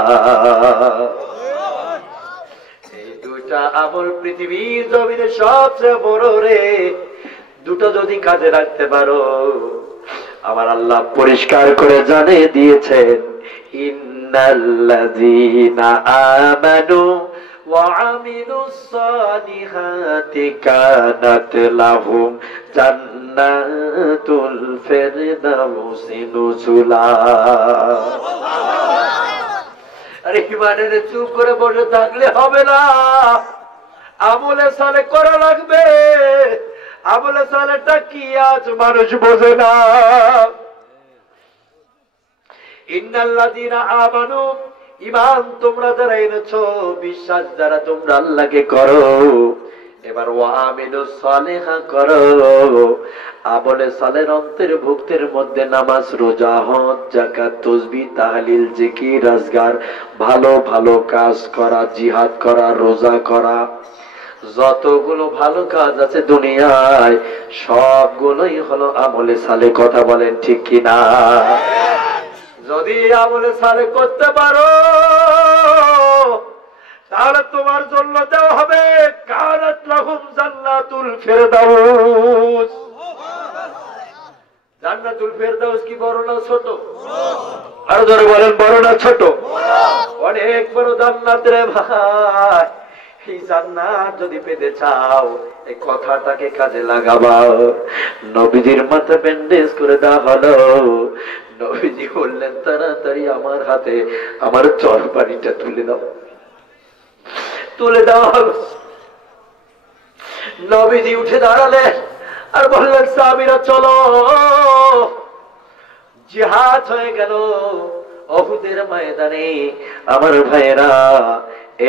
এই 2টা আমল পৃথিবীর জমিনে সবচেয়ে বড় রে। 2টা যদি কাজে রাখতে পারো, আমার আল্লাহ পরিষ্কার করে জানিয়ে দিয়েছেন, ইন্নাল্লাযীনা আমানু وعملوا الصالحات كانت لهم جنات الفردوس نزلا। আরে ইমানের চুপ করে বসে থাকলে হবে না, আমলে সালে করা লাগবে। আমলে সালেটা কি আজ মানুষ বোঝে না। ইন্নাল্লাযীনা আমানু, ঈমান তোমরা যারা এনেছো, বিশ্বাস যারা তোমরা আল্লাহকে করো, এবার ওয়ামিলুস সালিহা করো। আমলে সালের অন্তর্ভুক্তের মধ্যে নামাজ, রোজা, হজ, যাকাত, তাসবিহ, তাহলিল, জিকির, আজকার, ভালো ভালো কাজ করা, জিহাদ করা, রোজা করা, যতগুলো ভালো কাজ আছে দুনিয়ায় সবগুলোই হলো আমলে সালে। কথা বলেন ঠিক কিনা? যদি আমলে সালে করতে পারো, তাহলে তোমার জন্য দেওয়া হবে কানাত লাহুম জান্নাতুল ফিরদাউস। জান্নাতুল ফিরদাউস কি বড় না ছোট? আর জোরে বলেন, বড় না ছোট? অনেক বড় জান্নাত রে ভাই। এই জান্নাত যদি পেতে চাও, এই কথাটাকে কাজে লাগাবা। নবীজির মাথা ব্যান্ডেজ করে দেওয়া হলো। নবীজি বললেন, তাড়াতাড়ি আমার হাতে আমার তরবারিটা তুলে দাও। তুলে দেওয়া হলো। নবীজি উঠে দাঁড়ালেন আর বললেন, সাহাবীরা চলো। জিহাদ হয়ে গেল উহুদের ময়দানে। আমার ভাইয়েরা,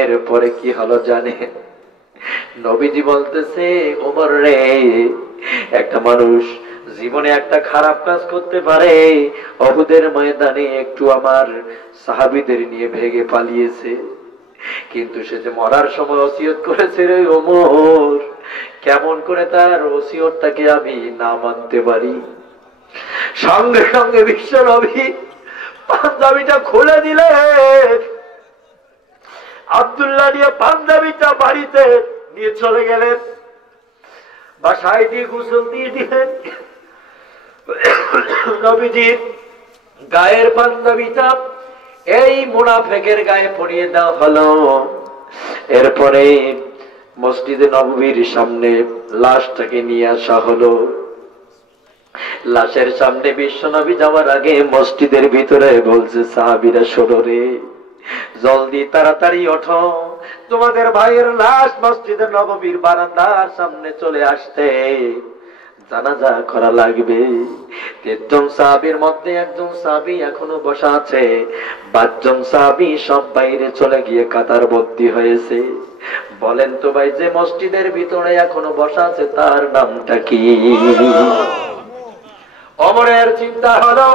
এরপরে কি হলো জানেন? নবীজি বলতেছে, ওমর রে, একটা মানুষ জীবনে একটা খারাপ কাজ করতে পারে, উহুদের ময়দানে একটু আমার সাহাবীদের নিয়ে ভেগে পালিয়েছে। কিন্তু সে যে মরার সময় ওসিয়ত করেছে রে ওমর, কেমন করে তার ওসিয়তটাকে আমি না মানতে পারি। সঙ্গে সঙ্গে বিশ্ব নবী পাঞ্জাবিটা খুলে দিলেন, আব্দুল্লাহ নিয়ে পাঞ্জাবিটা বাড়িতে নিয়ে চলে গেলেন, বাসায় দিয়ে গোসল দিয়ে দিলেন। নবীজির গায়ের পাঞ্জাবিটা এই মুনাফেকের গায়ে পরিয়ে দেওয়া হলো। এরপরে মসজিদে নববীর সামনে লাশটাকে নিয়ে আসা হলো। লাশের সামনে বিশ্বনবী যাওয়ার আগে মসজিদের ভিতরে বলছে, সাহাবীরা শোনো রে, জলদি তাড়াতাড়ি ওঠো, তোমাদের ভাইয়ের লাশ মসজিদের নববীর বারান্দার সামনে চলে আসতে, জানাজা করা লাগবে। 3 জন সাহাবীর মধ্যে একজন সাহাবী এখনো বসা আছে, 5 জন সাহাবী সব বাইরে চলে গিয়ে কাতারবদ্ধ হয়েছে। বলেন তো ভাই, যে মসজিদের ভিতরে এখনো বসা আছে তার নামটা কি? ওমরের চিন্তা হলো,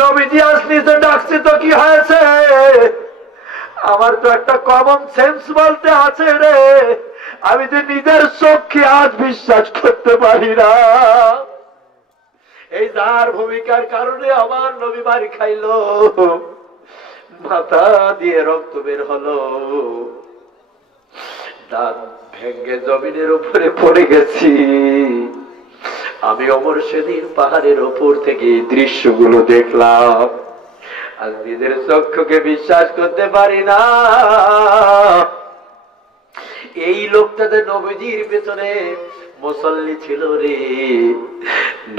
নবীজি আসলিতে ডাকছে তো কি হয়েছে, আমার তো একটা কমন সেন্স বলতে আছে রে, আমি যে নিজের চোখে আজ বিশ্বাস করতে পারি না। এই যার ভূমিকার কারণে আমার নবী বাড়ি খাইলো, মাথা দিয়ে রক্ত বের হলো, দাঁত ভেঙ্গে জমিনের উপরে পড়ে গেছি। আমি ওমর সেদিন পাহাড়ের ওপর থেকে এই দৃশ্যগুলো দেখলাম, আজ নিজের চক্ষুকে বিশ্বাস করতে পারি না। এই লোকটাতে নবীজির পেছনে মুসল্লি ছিল রে,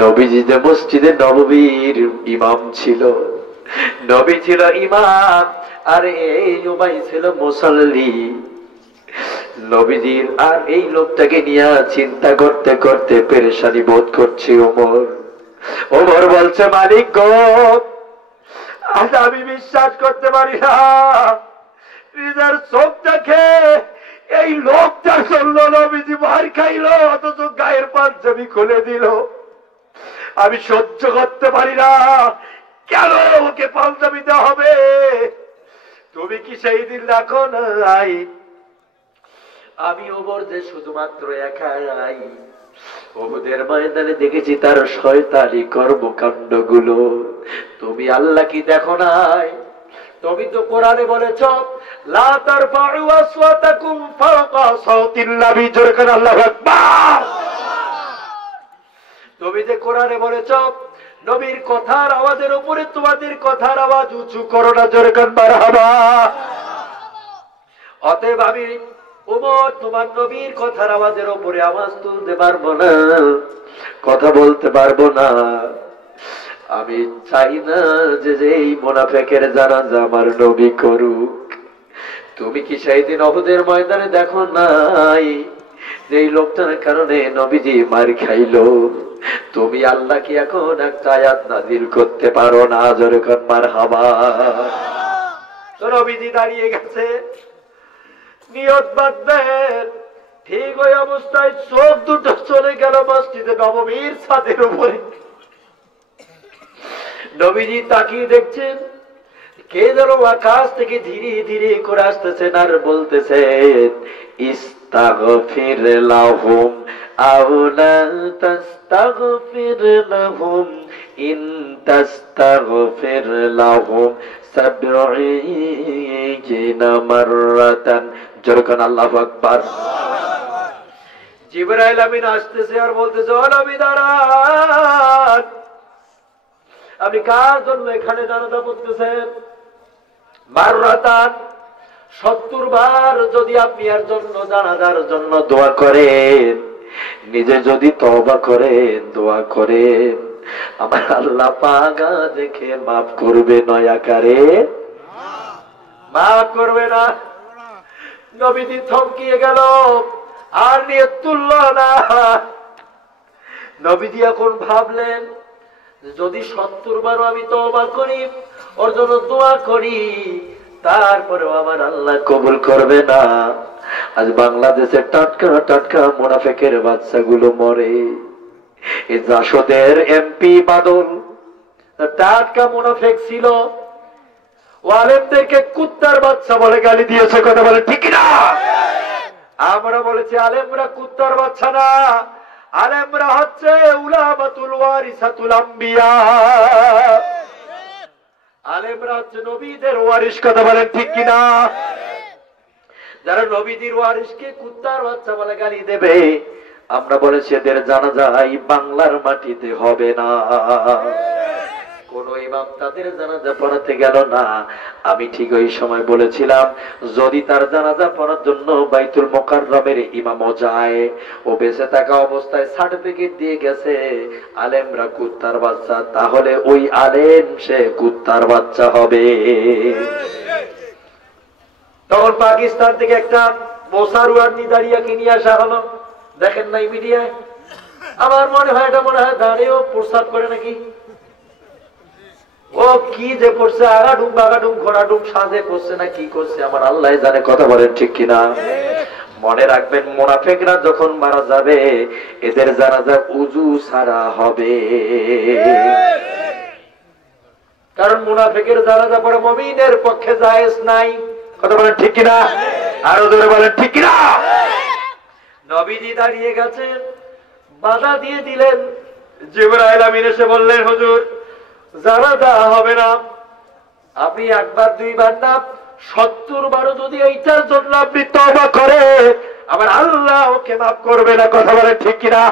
নবীজি যে মসজিদে নববীর ইমাম ছিল, নবী ছিল ইমাম, আর এই উমাই ছিল মুসল্লি। নবীজির আর এই লোকটাকে নিয়ে চিন্তা করতে করতে পেরেশানি বোধ করছে ওমর। ওমর বলছে, মালিক গো, আজ আমি বিশ্বাস করতে পারি না, নিজের চোখটাকে এই লোকটার জন্য নবীজি মার খাইলো, অথচ গায়ের পাঞ্জাবি খুলে দিল। আমি সহ্য করতে পারি না, কেন ওকে পাঞ্জাবি দেওয়া হবে? তুমি কি সেই দিন দেখো নাই আমি ওমর যে শুধুমাত্র একাই উহুদের ময়দানে দেখেছি তার শয়তানি কর্মকাণ্ড গুলো, তুমি আল্লাহ কি দেখো নাই? তুমি তো কোরআনে বলেছ, লা তারফাউ আসওয়াতাকুম ফাওকা সাওতিন নবী, জোরে করে আল্লাহু আকবার। তুমি যে কোরআনে বলেছ, নবীর কথার আওয়াজের উপরে তোমাদের কথার আওয়াজ উঁচু করো না, জোরে করে মারহাবা। অতএব আমি ওমর তোমার নবীর কথার আওয়াজের উপরে আওয়াজ তুলতে পারবো না, কথা বলতে পারবো না। আমি চাই না যে এই মুনাফিকের জানাজা আমার নবী করুক। তুমি কি সেই দিন উহুদের ময়দানে দেখো নাই যে এই লোকটার কারণে নবীজি মার খাইলো? তুমি আল্লাহ কি এখন একটা আয়াত নাযিল করতে পারো না? জোরে করে মারহাবা। তো নবীজি দাঁড়িয়ে গেছে, নিয়ত বাঁধবেন, ঠিক ওই অবস্থায় চোখ দুটো চলে গেল মসজিদে নববীর ছাদের উপরে। নবীজি তাকিয়ে দেখছেন, কে যেন আকাশ থেকে ধীরে ধীরে করে আসতেছেন আর বলতেছেন, ইস্তাগফির লাহুম আও লা তাস্তাগফির লাহুম ইন তাস্তাগফির লাহুম 70 মাররাতান। জোরকান আল্লাহু আকবার। জিবরাইল আমিন আসতেছে আর বলতেছে, ও নবী দাঁড়ান, আপনি কার জন্য এখানে জানাজা পড়তেছেন? মাররাতান, 70 বার যদি আপনি এর জন্য জানাজার জন্য দোয়া করেন, নিজে যদি তওবা করেন, দোয়া করেন, আমার আল্লাহ পাগা দেখে মাফ করবে, নয়াকারে মাফ করবে না। নবীজি থমকিয়ে গেল, আর নিয়ত তুলল না। নবীজি এখন ভাবলেন, যদি 70 বারও আমি তওবা করি, ওর জন্য দোয়া করি, তারপরেও আমার আল্লাহ কবুল করবে না। আজ বাংলাদেশের টাটকা টাটকা মুনাফিকের বাচ্চাগুলো মরে। এই জাসদের এমপি বাদল টাটকা মুনাফিক ছিল, ও আলেমদেরকে কুত্তার বাচ্চা বলে গালি দিয়েছে, কথা বলে ঠিক না? আমরা বলেছি আলেমরা কুত্তার বাচ্চা না, আলেমরা হচ্ছে উলামাতুল ওয়ারিসাতুল আম্বিয়া, আলেমরা হচ্ছে নবীদের ওয়ারিস, কথা বলেন ঠিক কিনা? যারা নবীদের ওয়ারিসকে কুত্তার বাচ্চা বলে গালি দেবে, আমরা বলেছি এদের জানাজা এই বাংলার মাটিতে হবে না। কোন ইমাম তাদের জানাজা পড়াতে গেল না। আমি ঠিক ওই সময় বলেছিলাম যদি তার জানাজা পড়ার জন্য বাইতুল মুকাররমের ইমামও যায়, ও বেঁচে থাকা অবস্থায় সার্টিফিকেট দিয়ে গেছে আলেমরা কুত্তার বাচ্চা, তাহলে ওই আলেম সে কুত্তার বাচ্চা হবে। তখন পাকিস্তান থেকে একটা মোসারুয়ার নিদারিয়াকে নিয়ে আসা হলো, দেখেন নাই মিডিয়ায়? আমার মনে হয় এটা মনে হয় দাঁড়িয়েও প্রস্তাব করে নাকি, ও কি যে পড়ছে, আগাডুম বাগাডুম ঘোড়াডুম সাজে করছে না কি করছে আমার আল্লাহ জানে, কথা বলেন ঠিক কিনা? মনে রাখবেন মুনাফিকরা যখন মারা যাবে এদের জানাজা উজু ছাড়া হবে, কারণ মুনাফিকের জানাজা পড়ে মুমিনের পক্ষে জায়েজ নাই, কথা বলেন ঠিক কিনা? আরো জোরে বলেন ঠিক কিনা? নবীজি দাঁড়িয়ে গেছেন, বাধা দিয়ে দিলেন। জিবরাইল আমিন এসে বললেন হুজুর জানাজা হবে না, আপনি একবার দুইবার না 70 বারও যদি এইটার জন্য আপনি তওবা করে আমার আল্লাহ ওকে মাফ করবে না, কথা বলেন ঠিক কিনা?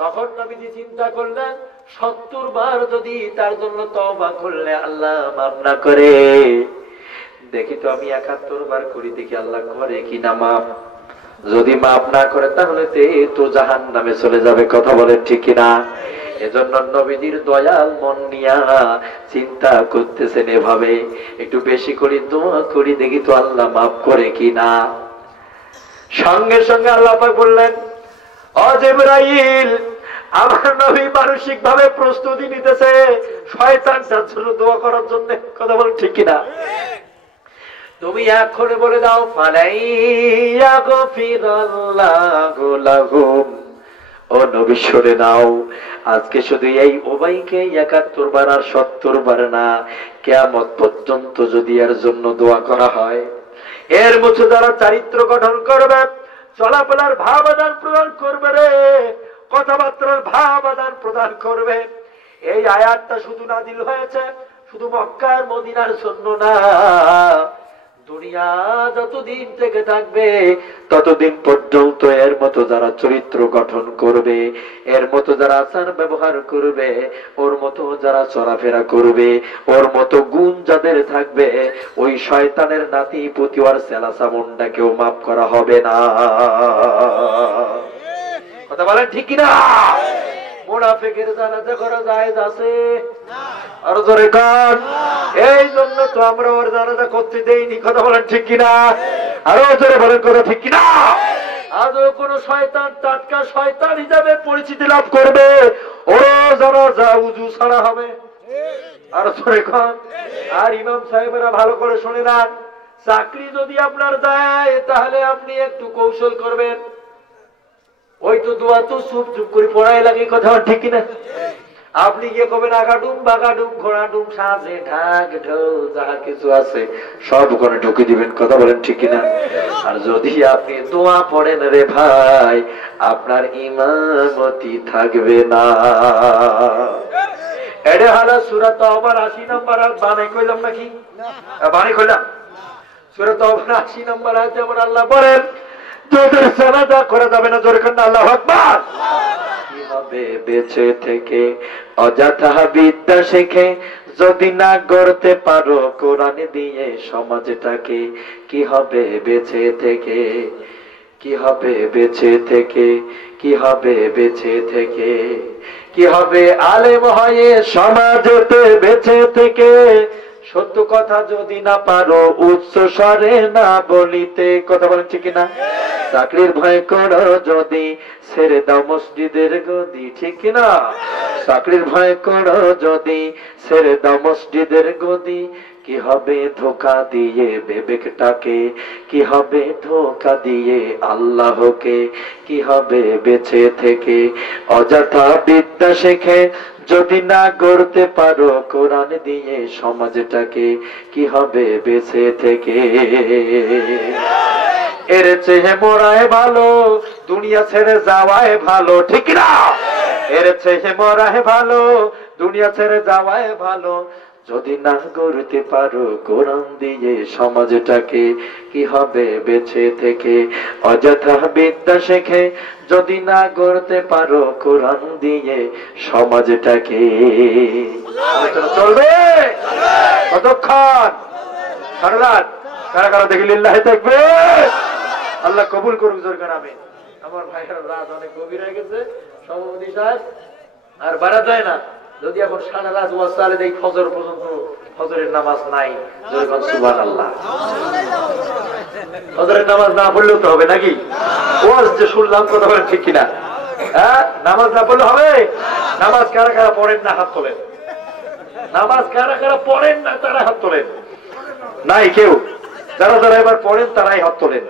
তখন নবীজি চিন্তা করলেন 70 বার যদি তার জন্য তওবা করলে আল্লাহ মাফ না করে, দেখি তো আমি 71 বার করি, দেখি আল্লাহ করে কিনা মাফ। যদি মাফ না করে তাহলে তো জাহান্নামে চলে যাবে, কথা বলেন ঠিক কিনা? এজন্য নবীজির দয়াল মন নিয়া চিন্তা করতেছেন এভাবে, একটু বেশি করে দোয়া করি, দেখি তো আল্লাহ মাফ করে কিনা। সঙ্গে সঙ্গে আল্লাহ পাক বললেন ও জিবরাইল, আমার নবী মানসিক ভাবে প্রস্তুতি নিতেছে শয়তানটার জন্য দোয়া করার জন্য, কথা বলেন ঠিক কিনা? তুমি এখনই বলে দাও ফালাইয়া গফিরাল্লাহু লাহুম, ও নবী শুনে নাও, আজকে শুধু এই উবাইকে 71 বার আর 70 বার না, কিয়ামত পর্যন্ত যদি এর জন্য দোয়া করা হয়, এর মধ্যে যারা চরিত্র গঠন করবে, চলাফেরার ভাব আদান প্রদান করবে রে, কথাবার্তার ভাব আদান প্রদান করবে, এই আয়াতটা শুধু নাযিল হয়েছে শুধু মক্কা আর মদিনার জন্য না, দুনিয়া যতদিন থেকে থাকবে ততদিন পর্যন্ত এর মতো যারা চরিত্র গঠন করবে, এর মতো যারা আচার ব্যবহার করবে, ওর মতো যারা চলাফেরা করবে, ওর মতো গুণ যাদের থাকবে, ওই শয়তানের নাতি পুতিওয়ার সেলাসা মুন্ডাকেও মাফ করা হবে না, কথা বলেন ঠিক কিনা? মুনাফিকের জানাজা করা জায়েজ আছে আর জোরে কান, এই জন্য তো আমরা ওর জানাজা করতে দেইনি, কথা বলেন ঠিক কিনা? আরো জোরে বলেন কথা ঠিক কিনা? আজও কোন শয়তান টাটকা শয়তান হিসাবে পরিচিতি লাভ করবে, ওর জানাজা উজু ছাড়া হবে, আর জোরে কান। আর ইমাম সাহেবেরা ভালো করে শুনে নেন, চাকরি যদি আপনার যায় তাহলে আপনি একটু কৌশল করবেন, ওই তো দোয়া তো চুপ চুপ করে পড়াই লাগে, কথা ঠিক কিনা? আপনি গিয়ে কবেন আগাডুম বাগাডুম ঘোড়াডুম সাজে ঢাক ঢোল যাহা কিছু আছে সব ওখানে ঢুকে দিবেন, কথা বলেন ঠিক কিনা? আর যদি আপনি দোয়া পড়েন রে ভাই, আপনার ইমামতি থাকবে না। এটা হলো সূরা তাওবার 80 নম্বর আয়াত, বানাই কইলাম নাকি? বানাই কইলাম। সূরা তাওবার 80 নম্বর আয়াতে আল্লাহ বলেন তোদের জানাজা করা যাবে না, জোরে কান্না আল্লাহু আকবার। কিভাবে বেঁচে থেকে অযথা বিদ্যা শিখে যদি না গড়তে পারো কোরআন দিয়ে সমাজটাকে, কি হবে বেঁচে থেকে, কি হবে বেঁচে থেকে, কি হবে বেঁচে থেকে, কি হবে আলেম হয়ে সমাজেতে বেঁচে থেকে, সত্য কথা যদি না পারো উচ্চ স্বরে না বলিতে, কথা বলেন ঠিক না? চাকরির ভয় করো যদি ছেড়ে দাও মসজিদের গদি, ঠিক কিনা? চাকরির ভয় করো যদি, ছেড়ে দাও মসজিদের গদি। কি হবে ধোঁকা দিয়ে বিবেকটাকে, কি হবে ধোঁকা দিয়ে আল্লাহকে, কি হবে বেঁচে থেকে অযথা বিদ্যা শেখে যদি না গড়তে পারো কোরআন দিয়ে সমাজটাকে, কি হবে বেঁচে থেকে? এর চেয়ে মরায় ভালো দুনিয়া ছেড়ে যাওয়ায় ভালো, ঠিক না? এর চেয়ে মরায় ভালো দুনিয়া ছেড়ে যাওয়ায় ভালো। যদি না গড়তে পারো কোরআন দিয়ে সমাজটাকে, কি হবে বেঁচে থেকে অযথা বিদ্যা শেখে যদি না গড়তে পারো কোরআন দিয়ে সমাজটাকে। চলবে কতক্ষণ? সারা রাত। কারা কারা দেখি লিল্লাহি তাকবীর। আল্লাহ কবুল করুক জোরে আমিন। আমার ভাইয়ের রাত অনেক গভীর হয়ে গেছে, সভাপতি সাহেব আর বাড়া যায় না। যদি এখন সারা রাত ওয়াজ চালে দেই ফজর পর্যন্ত, ফজরের নামাজ নাই, জোরে বল সুবহানাল্লাহ। ফজরের নামাজ না পড়লেও তো হবে নাকি? ওয়াজ যে শুনলাম কথা বলেন ঠিক কিনা? হ্যাঁ, নামাজ না পড়লে হবে? নামাজ কারা কারা পড়েন না হাত তোলেন। নামাজ কারা কারা পড়েন না তারা হাত তোলেন। নাই কেউ? যারা যারা এবার পড়েন তারাই হাত তোলেন।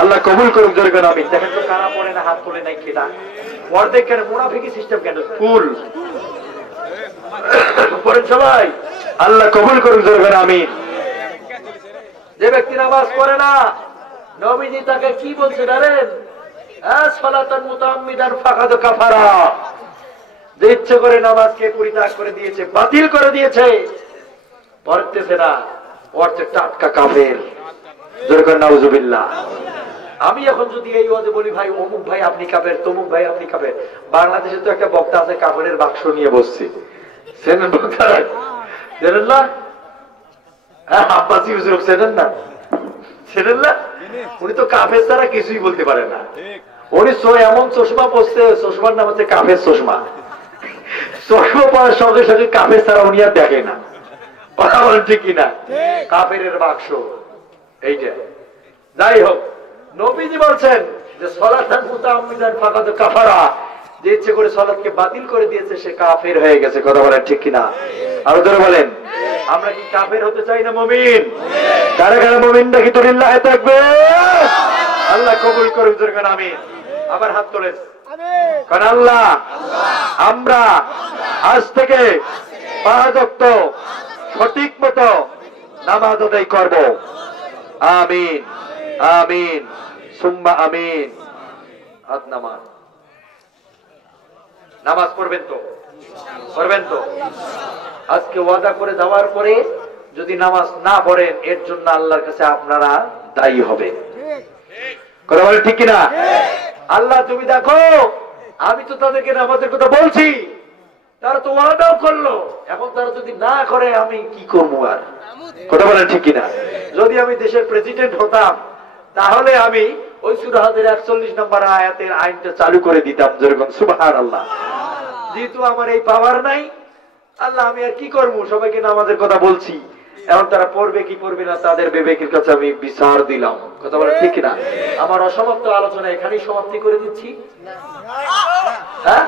আল্লাহ কবুল করুক জোরে করে আমিন। দেখেন তো কারা পড়ে না হাত তোলে নাই কেনা? অর্ধেক কেন? মুনাফিকি সিস্টেম কেন? ফুল পড়েন সবাই। আল্লাহ কবুল করুক জোরে করে আমিন। যে ব্যক্তি নামাজ পড়ে না, নবীজি তাকে কি বলছে জানেন? সালাতান মুতাআম্মিদান ফাকাদ কাফারা। যে ইচ্ছে করে নামাজকে পরিত্যাগ করে দিয়েছে, বাতিল করে দিয়েছে, পড়তেছে না, অর্থে টাটকা কাফের। জোরে করে নাউজুবিল্লাহ। আমি এখন যদি এই ওয়াজে বলি ভাই অমুক ভাই আপনি কাফের, তমুক ভাই আপনি কাফের, বাংলাদেশে তো একটা বক্তা আছে কাফেরের বাক্স নিয়ে বসছে, চেনেন বক্তা? চেনেন না? হ্যাঁ, আব্বাসী হুজুর চেনেন না? চেনেন না? উনি তো কাফের ছাড়া কিছুই বলতে পারে না। উনি এমন চশমা পড়ছে, চশমার নাম হচ্ছে কাফের চশমা। চশমা পড়ার সঙ্গে সঙ্গে কাফের ছাড়া উনি আর দেখে না। কথা বলেন ঠিক কিনা? কাফেরের বাক্স এইটা। যাই হোক, নবীজি বলছেন যে সালাতান মুতাআম্মিদান ফাকাদ কাফারা। যে ইচ্ছে করে সালাতকে বাতিল করে দিয়েছে সে কাফের হয়ে গেছে। কথা বলেন ঠিক কিনা? আরো জোরে বলেন। আমরা কি কাফের হতে চাই না মুমিন? কারা কারা মুমিন নাকি তো লিল্লাহি তাকবীর। আল্লাহ কবুল করুক জোরে করে আমিন। আবার হাত তোলেন। কারণ আল্লাহ আমরা আজ থেকে 5 ওয়াক্ত সঠিক মতো নামাজ আদায় করব। আমিন আমিন সুম্মা আমিন। হাত নামান। নামাজ পড়বেন তো? পড়বেন তো? আজকে ওয়াদা করে যাওয়ার পরে যদি নামাজ না পড়েন এর জন্য আল্লাহর কাছে আপনারা দায়ী হবেন। কথা বলে ঠিক কিনা? আল্লাহ তুমি দেখো, আমি তো তাদেরকে নামাজের কথা বলছি, তারা তো ওয়াদাও করলো, এখন তারা যদি না করে আমি কি করবো আর? কথা বলেন ঠিক কিনা? যদি আমি দেশের প্রেসিডেন্ট হতাম তাহলে আমি ওই সূরা হাজের 41 নম্বর আয়াতের আইনটা চালু করে দিতাম। যেরকম সুবহানাল্লাহ। যেহেতু আমার এই পাওয়ার নাই, আল্লাহ আমি আর কি করবো? সবাইকে নামাজের কথা বলছি, এখন তারা পড়বে কি পড়বে না তাদের বিবেকের কাছে আমি বিচার দিলাম। কথা বলেন ঠিক কিনা? আমার অসমাপ্ত আলোচনা এখানেই সমাপ্তি করে দিচ্ছি। হ্যাঁ।